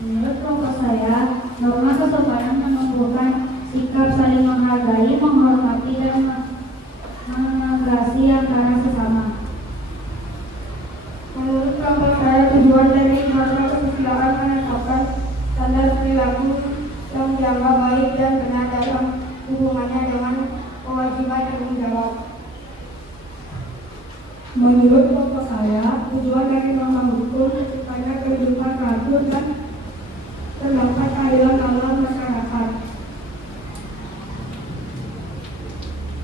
Menurut kelompok saya, norma kesopanan menumbuhkan sikap saling menghargai, menghormati, dan mengasihi antara sesama. Menurut kelompok saya, tujuan dari norma kesusilaan menetapkan standar perilaku yang dianggap baik dan benar dalam hubungannya dengan kewajiban tanggung jawab. Menurut kelompok saya, tujuan dari norma hukum supaya kehidupan teratur dan terdapat keadilan dalam masyarakat.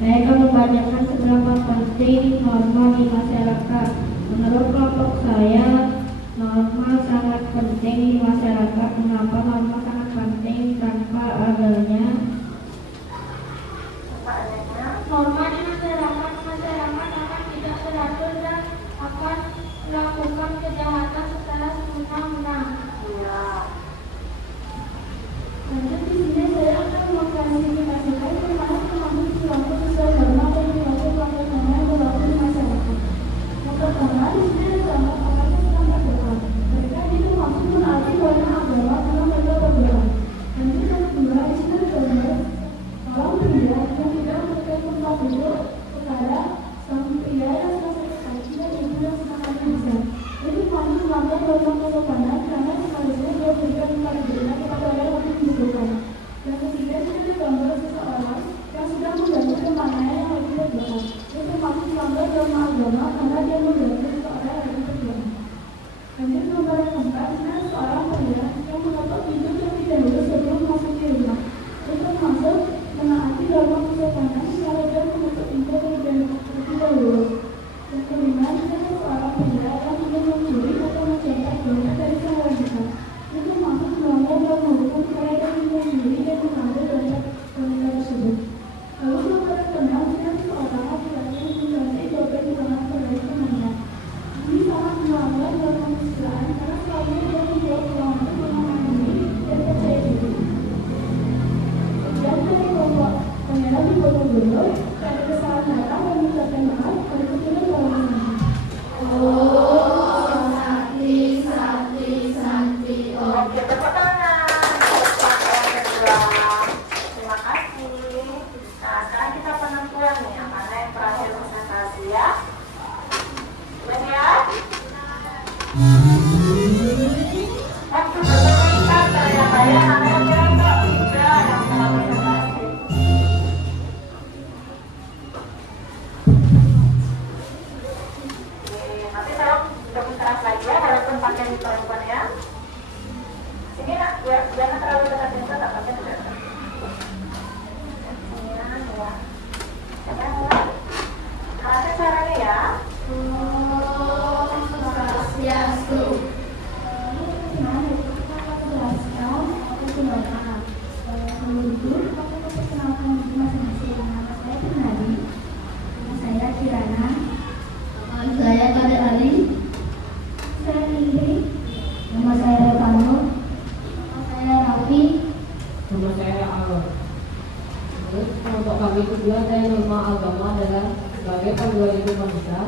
Saya akan membacakan seberapa penting norma di masyarakat. Menurut kelompok saya, norma sangat penting di masyarakat. Mengapa norma sangat penting? Tanpa adanya norma di masyarakat akan tidak teratur dan akan melakukan kejahatan secara semena-mena. Iya. Lanjut di sini saya akan mengklasifikasikan termasuk perilaku sesuai norma dan perilaku pelanggar norma yang berlaku di masyarakat. Yang pertama, di sini ada gambar orang yang sedang berdoa. Mereka itu mampu menaati warna agama karena mereka berdoa. Lanjut yang kedua, di sini ada gambar orang pria yang tidak memberikan tempat duduk kepada sang pria yang sedang sakit hati dan ibu yang sedang hamil besar. Ini mampu melanggar norma kesopanan karena seharusnya dia berikan tempat duduknya kepada orang yang lebih membutuhkan. Yang ketiga, di sini ada gambar seseorang yang sedang mengganggu temannya yang lagi berdoa. Itu mampu melanggar norma agama karena dia mengganggu seseorang yang lagi berdoa. Lanjut kesusilaan karena selalu dia menjawab pengawasan mengenai diri dan percaya diri. Kemudian dari kelompok pengenalan di Bojonegoro, ada kesalahan datang dan mengucapkan maaf pada kecilnya kalau ini. Oke, tepuk tangan. Yang kedua. Terima kasih. Nah, sekarang kita penentuan nih, yang mana yang terakhir presentasi ya. Siap? Waktu berkomentar ternyata ya, namanya kelompok 3 yang telah presentasi. Oke, nanti saya lebih keras lagi ya, walaupun pakai mikrofon ya. Sini nak, biar jangan terlalu dekat dengan tak pakai dekat. Ya. Siapa yang mulai? Kerasnya caranya ya. Saya Kirana. Saya Kadek Ali. Saya Indri. Nama saya Retano. Nama saya Raffi. Nama saya Alor. Terus kelompok kami kedua dari norma agama adalah sebagai panduan hidup manusia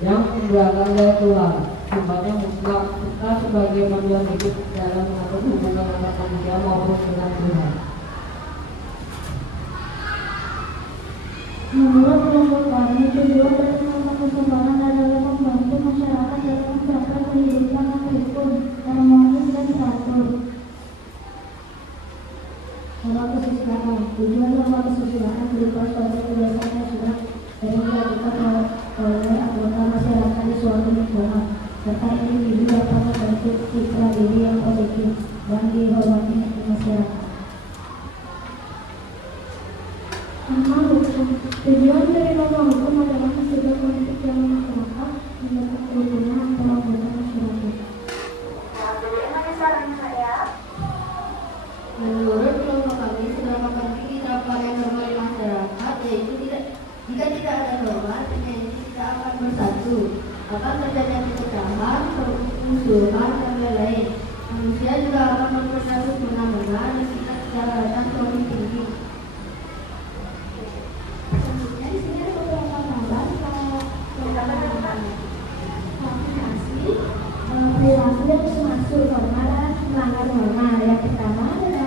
yang memberatkan dari Tuhan. Tempatnya mutlak serta sebagai panduan hidup dalam mengatur hubungan antar manusia maupun dengan Tuhan. Menurut kelompok kami, tujuan dari kelompok kesabaran adalah membantu masyarakat dalam mencapai kehidupan yang rukun, harmonis dan teratur. Norma kesusilaan. Tujuan norma kesusilaan berupa suatu kebiasaan yang sudah sering dilakukan oleh anggota masyarakat di suatu lingkungan, serta individu dapat membentuk citra diri yang positif dan dihormati di masyarakat. Norma hukum. Tujuan dari norma hukum adalah mencegah konflik yang masyarakat, menjaga kerukunan antara anggota masyarakat. Nah, jadi ini caranya ya. Menurut kelompok kami, selama kami kita pakai norma di masyarakat, yaitu jika tidak ada norma, ini tidak akan bersatu, akan terjadi perpecahan, permusuhan, dan lain-lain. Manusia juga akan mempersatu benar-benar dan kita tidak akan semakin tinggi. Selanjutnya di sini ada beberapa gambar klasifikasi perilaku yang termasuk norma dan melanggar norma. Yang pertama adalah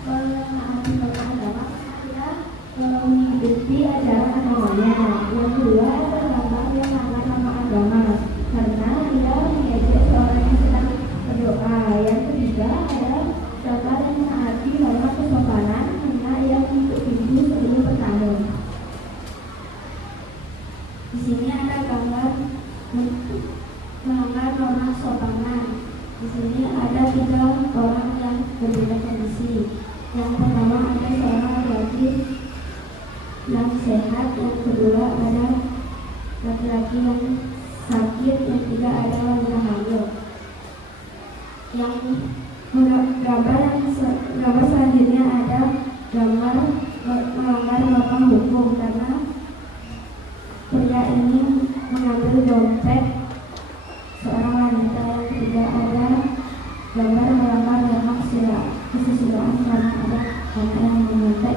menaati norma agama kita mengikuti ajaran agamanya. Yang kedua adalah gambar yang melanggar norma agama karena dia mengejek seorang yang sedang berdoa. Yang ketiga adalah gambar yang menaati norma kesopanan karena ia menutup pintu sebelum bertamu. Di sini ada gambar melanggar norma kesopanan. Di sini ada 3 orang yang berbeda kondisi. Yang pertama ada seorang laki-laki yang sehat, yang kedua ada laki-laki yang sakit, yang ketiga ada wanita hamil. Yang gambar selanjutnya ada gambar melanggar norma hukum karena pria ini mengambil dompet seorang wanita. Yang ketiga ada gambar melanggar norma kesusilaan karena ada anak yang menyontek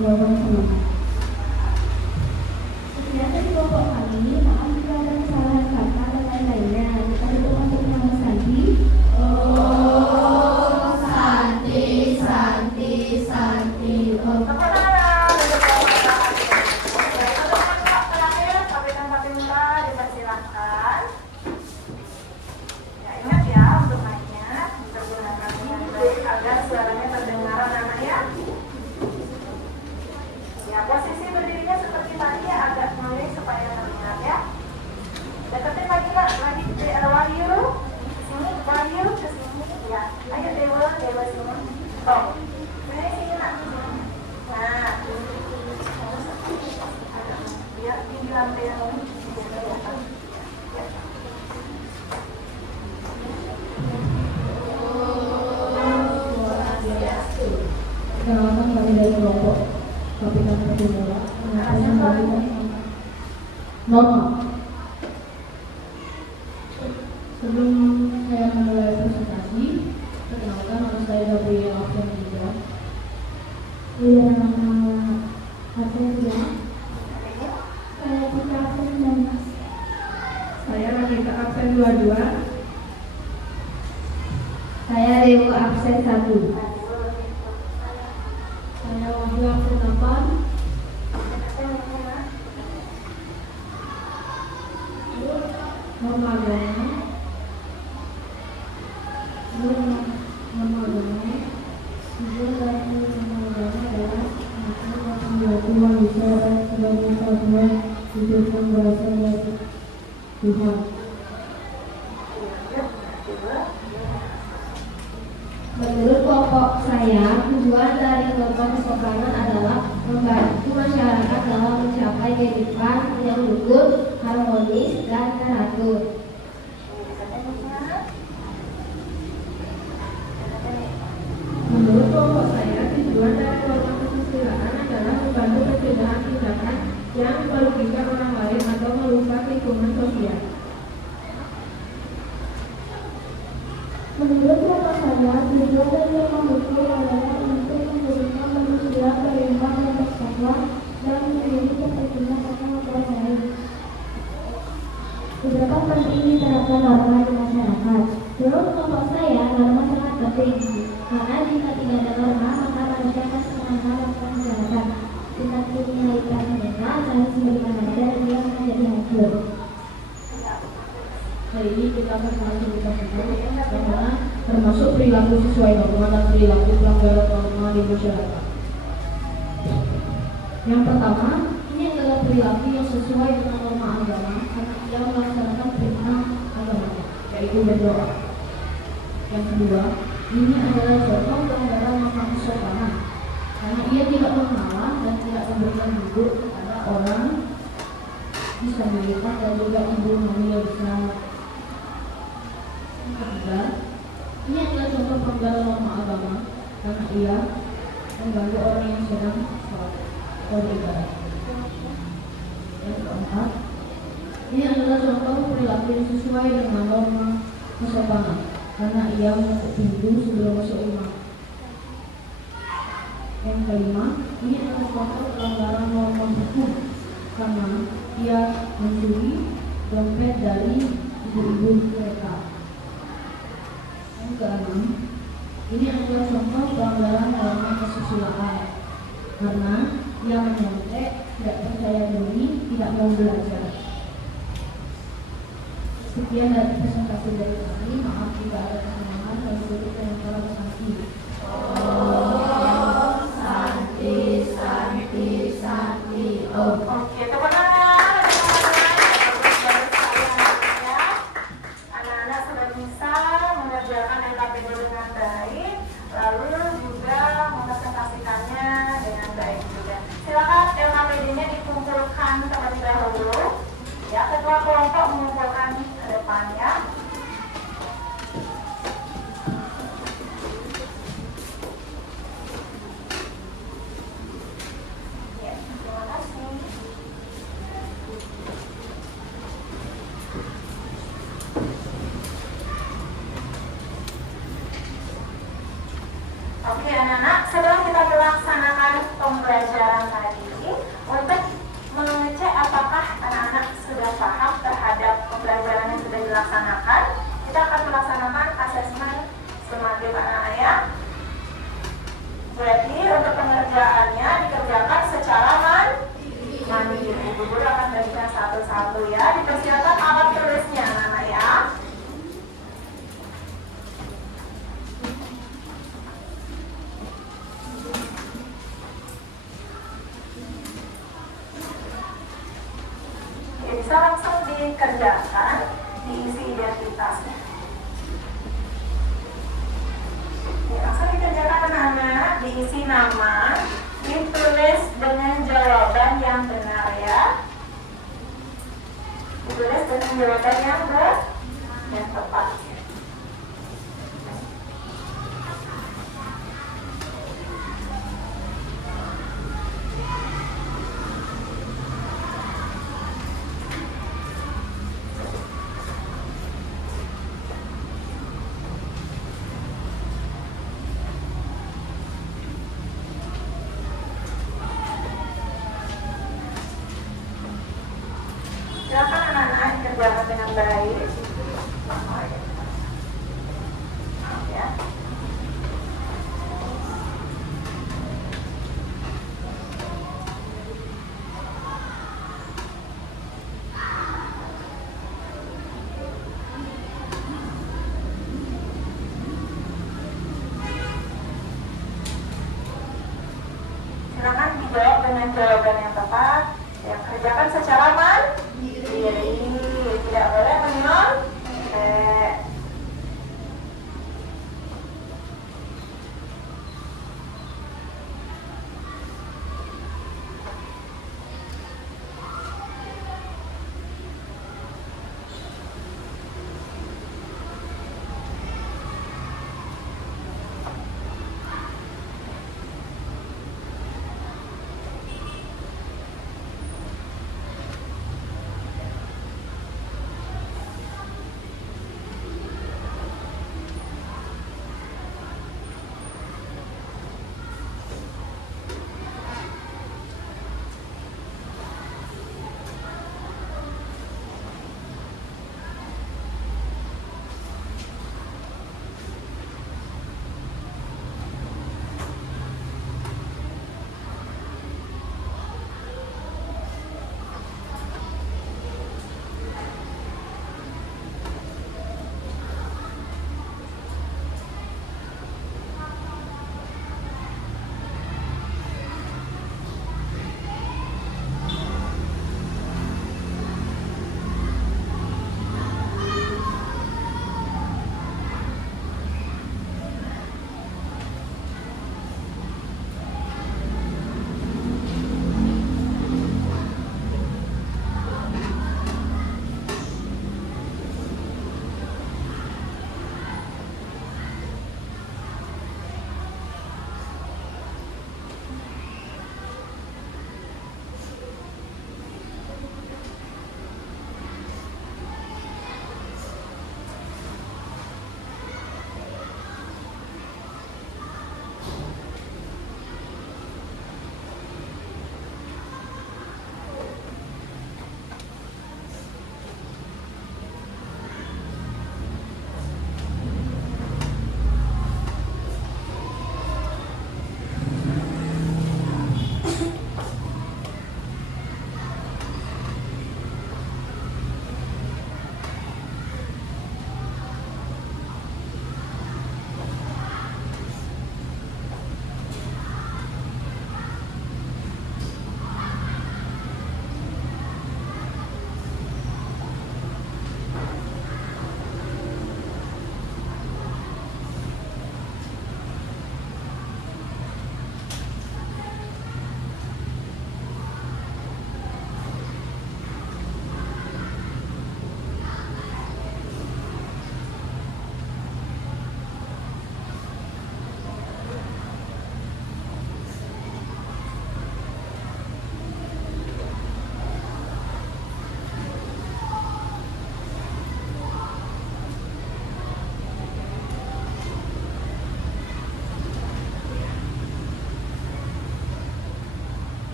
jawaban teman. Sekian dari kelompok kami. Maaf jika ada kesalahan kata dan lain-lainnya. Kita duduk untuk nama Santi. Tepuk tangan untuk kelompok. Oke, untuk kelompok terakhir, sampai tempat minta dipersilahkan. Ya, ingat ya untuk mic-nya digunakan dengan baik agar suaranya terdengar anak-anaknya. Ya, posisi berdirinya seperti tadi ya, agak miring supaya terlihat ya. Deketin lagi ke Wahyu. Sini, Wahyu ke sini. Ya, ayo Dewa sini. Oh, sini nak. Nah, biar di lantai yang kelihatan. Perkenalkan kami dari kelompok Kapitan Pertimbangan norma. Sebelum saya memulai presentasi, perkenalkan nama saya Gabriel Alfian juga. Iya, nama Aselia. Saya Tika absen 19. Saya Rakita absen 22. Saya Dewa absen 1. Saya Wahyu absen 8. Norma agama. Norma agama. Tujuan dari norma agama adalah Tuhan bisa sebagai satuan hidup yang berasal dari Tuhan. Menurut kelompok saya, tujuan dari kelompok kesopanan adalah membantu masyarakat dalam mencapai kehidupan yang rukun, harmonis, dan teratur. Menurut kelompok saya, tujuan dari kelompok kesusilaan adalah membantu pencegahan tindakan yang merugikan orang lain atau merusak lingkungan sosial. Menurut kelompok saya, tujuan dari kelompok hukum adalah untuk memberikan manusia beriman dan bertakwa dan menjadi kepentingan akan orang lain. Seberapa penting diterapkan norma di masyarakat? Menurut kelompok saya, norma sangat penting karena jika tidak ada norma, maka manusia akan setengah melakukan kejahatan. Jika menyalahkan mereka, akan sebagaimana saja dia akan jadi hancur. Hari ini kita akan mengajar yang mana termasuk perilaku sesuai norma dan perilaku pelanggaran norma di masyarakat. Yang pertama, ini adalah perilaku yang sesuai dengan norma agama karena ia melaksanakan perintah agama, yaitu berdoa. Yang kedua, ini adalah contoh pelanggaran norma kesopanan karena ia tidak mengalah dan tidak memberikan duduk kepada orang disabilitas dan juga ibu hamil bersama. Yang ketiga, ini adalah contoh pelanggaran norma agama karena ia mengganggu orang yang sedang sholat atau beribadah. Yang keempat, ini adalah contoh perilaku yang sesuai dengan norma kesopanan karena ia mengetuk pintu sebelum masuk rumah. Yang kelima, ini adalah contoh pelanggaran norma hukum karena ia mencuri dompet dari ibu-ibu mereka. Yang keenam, ini adalah contoh pelanggaran norma kesusilaan karena ia menyontek, tidak percaya diri, tidak mau belajar. Sekian dari presentasi dari kami. Maaf jika ada kesalahan dan tutup dengan para pesanti. Santi. Oke, tepuk tangan. Anak-anak sudah bisa mengerjakan LKPD dengan baik, lalu juga mempresentasikannya dengan baik juga. Silakan LKPD-nya dikumpulkan terlebih dahulu. Ya, ketua kelompok mengumpulkan ke depan ya. Ya, terima kasih. Oke anak-anak, sebelum kita melaksanakan pembelajaran tadi, untuk mengecek apakah anak-anak sudah paham terhadap pembelajaran yang sudah dilaksanakan, kita akan melaksanakan asesmen sumatif anak-anak ya. Jadi untuk pengerjaannya dikerjakan secara mandiri. Ibu guru akan bagikan satu-satu ya. Dipersilakan alat tulisnya anak-anak ya. Bisa langsung dikerjakan, diisi identitasnya. Ya, langsung dikerjakan anak-anak, diisi nama, ditulis dengan jawaban yang benar ya. Ditulis dengan jawaban yang tepat. baik. Maaf ya. Silakan dijawab dengan jawaban yang tepat. Yang kerjakan secara mandiri. Tidak boleh menyontek.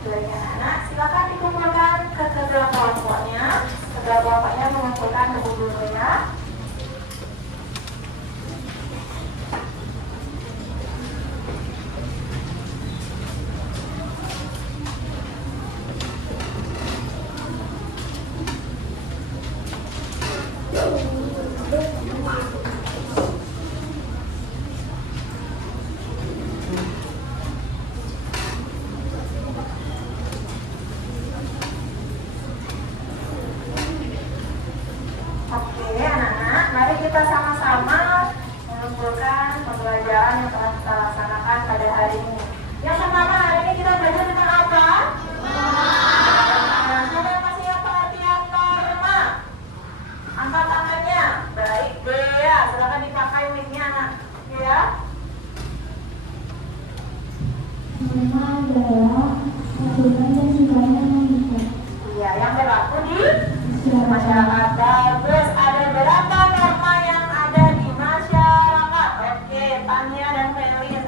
Baik anak-anak, silakan dikumpulkan ke kedua kelompoknya. Kedua kelompoknya mengumpulkan ke gurunya. Oke anak-anak, mari kita sama-sama mengumpulkan pembelajaran yang telah kita laksanakan pada hari ini. Yang pertama, hari ini kita belajar tentang apa? Nah, siapa yang masih yang perhatian norma? Angkat tangannya. Baik, Dea, silakan dipakai mic-nya anak. Ya. Norma adalah aturan dan sifatnya mengikat. Iya, yang berlaku di masyarakat. Bagus, ada berapa norma yang ada di masyarakat? Oke, Tania dan Felis,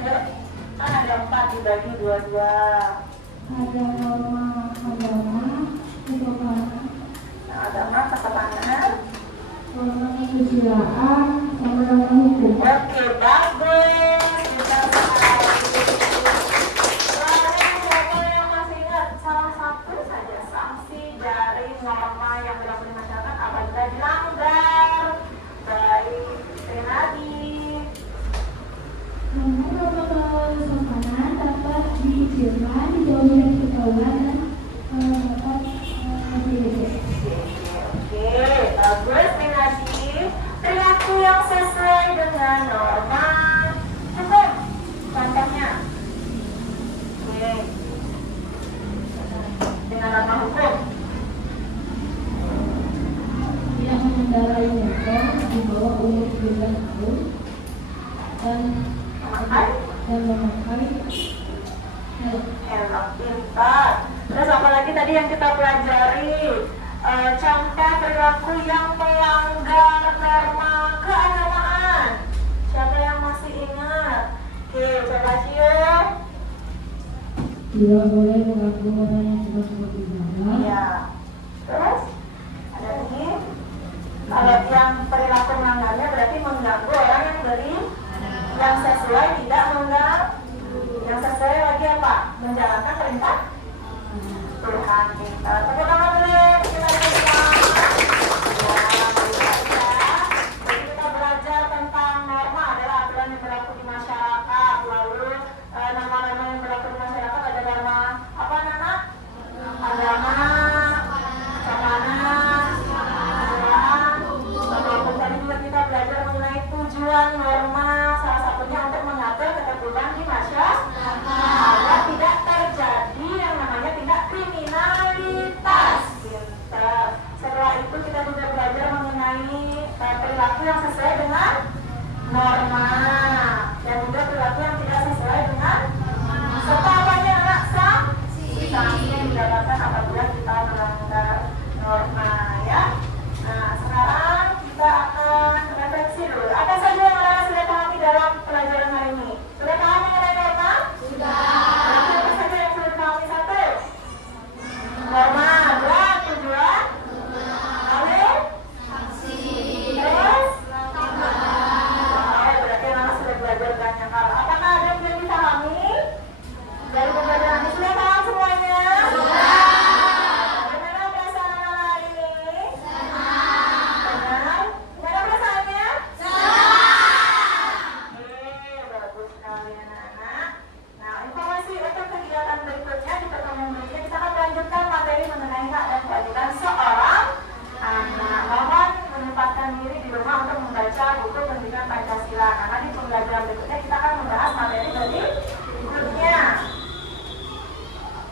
kan ada 4 dibagi 2-2. Ada norma agama, kesopanan, Yang agama, kesusilaan, sama norma hukum. Oke, bagus. Kita sekali. Soalnya siapa yang masih ingat salah satu saja sanksi dari norma yang berlaku di masyarakat apabila dilanggar? Baik, Renadi. Norma kesopanan dapat diizinkan, dijauhi dari ketahuan dan dapat diedukasi. Oke, bagus Renadi. Perilaku yang sesuai dengan norma hukum. Contohnya. Oke. Dengan norma hukum. Tidak mengendarai motor di bawah umur 12 tahun dan memakai Helm pintar. Terus apa lagi tadi yang kita pelajari? Contoh perilaku yang melanggar norma keagamaan. Siapa yang masih ingat? Oke, coba cium. Tidak boleh mengganggu orang yang sedang beribadah. Iya. Terus ada lagi. Kalau yang perilaku melanggarnya berarti mengganggu orang yang beri. Yang sesuai tidak mengganggu. Yang sesuai lagi apa? Menjalankan perintah Tuhan kita. Tepuk tangan dulu. Kita bersama. Ya, baik saja. Jadi kita belajar tentang norma adalah aturan yang berlaku di masyarakat. Lalu norma-norma yang berlaku di masyarakat ada norma apa Nana? Agama, keamanan, kesusilaan, walaupun tadi juga kita belajar mengenai tujuan norma, salah satunya untuk mengatur ketertiban di masyarakat agar tidak terjadi yang namanya tindak kriminalitas. Pintar. Setelah itu kita juga belajar mengenai perilaku yang sesuai dengan norma dan juga perilaku yang tidak sesuai dengan serta apanya anak sanksi yang didapatkan apabila kita melanggar norma ya. Nah sekarang kita akan refleksi dulu. Apa saja yang anak sudah pahami dalam pelajaran hari ini? Sudah paham mengenai norma? Sudah. Berarti apa saja yang sudah pahami? Satu, norma. Dua, tujuan. Lalu sanksi. Terus berarti anak sudah belajar banyak hal. Apakah ada yang belum dipahami dari pembelajaran ini? Sudah paham semuanya? Sudah. Bagaimana perasaan anak hari ini? Senang. Gimana perasaannya? Bagus sekali anak-anak. Nah, informasi untuk kegiatan berikutnya di pertemuan berikutnya kita akan melanjutkan materi mengenai hak dan kewajiban seorang anak. Mohon menyempatkan diri di rumah untuk membaca buku pendidikan Pancasila karena di pembelajaran berikutnya kita akan membahas materi berikutnya.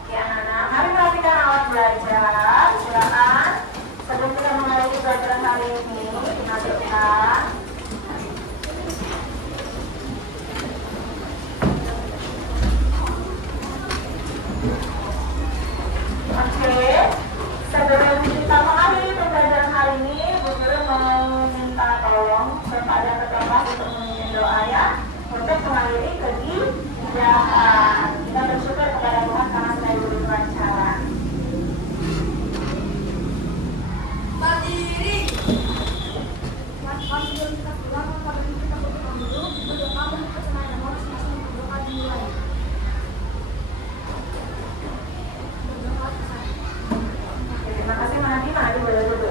Oke anak-anak, mari perhatikan alat belajar. Silakan sebelum kita memulai pelajaran hari ini dimasukkan. Oke, sebelum kita mengakhiri pembelajaran hari ini, Bu Guru meminta tolong kepada ketua kelas untuk memimpin doa ya untuk mengakhiri kegiatan. Kita bersyukur kepada Tuhan karena sudah diberi kelancaran. Berdiri. Mas sebelum kita pulang, maka kita berdoa dulu, berdoa untuk kesenangan masing-masing, berdoa dimulai. Berdoa bersama. Terima kasih Manadi boleh duduk.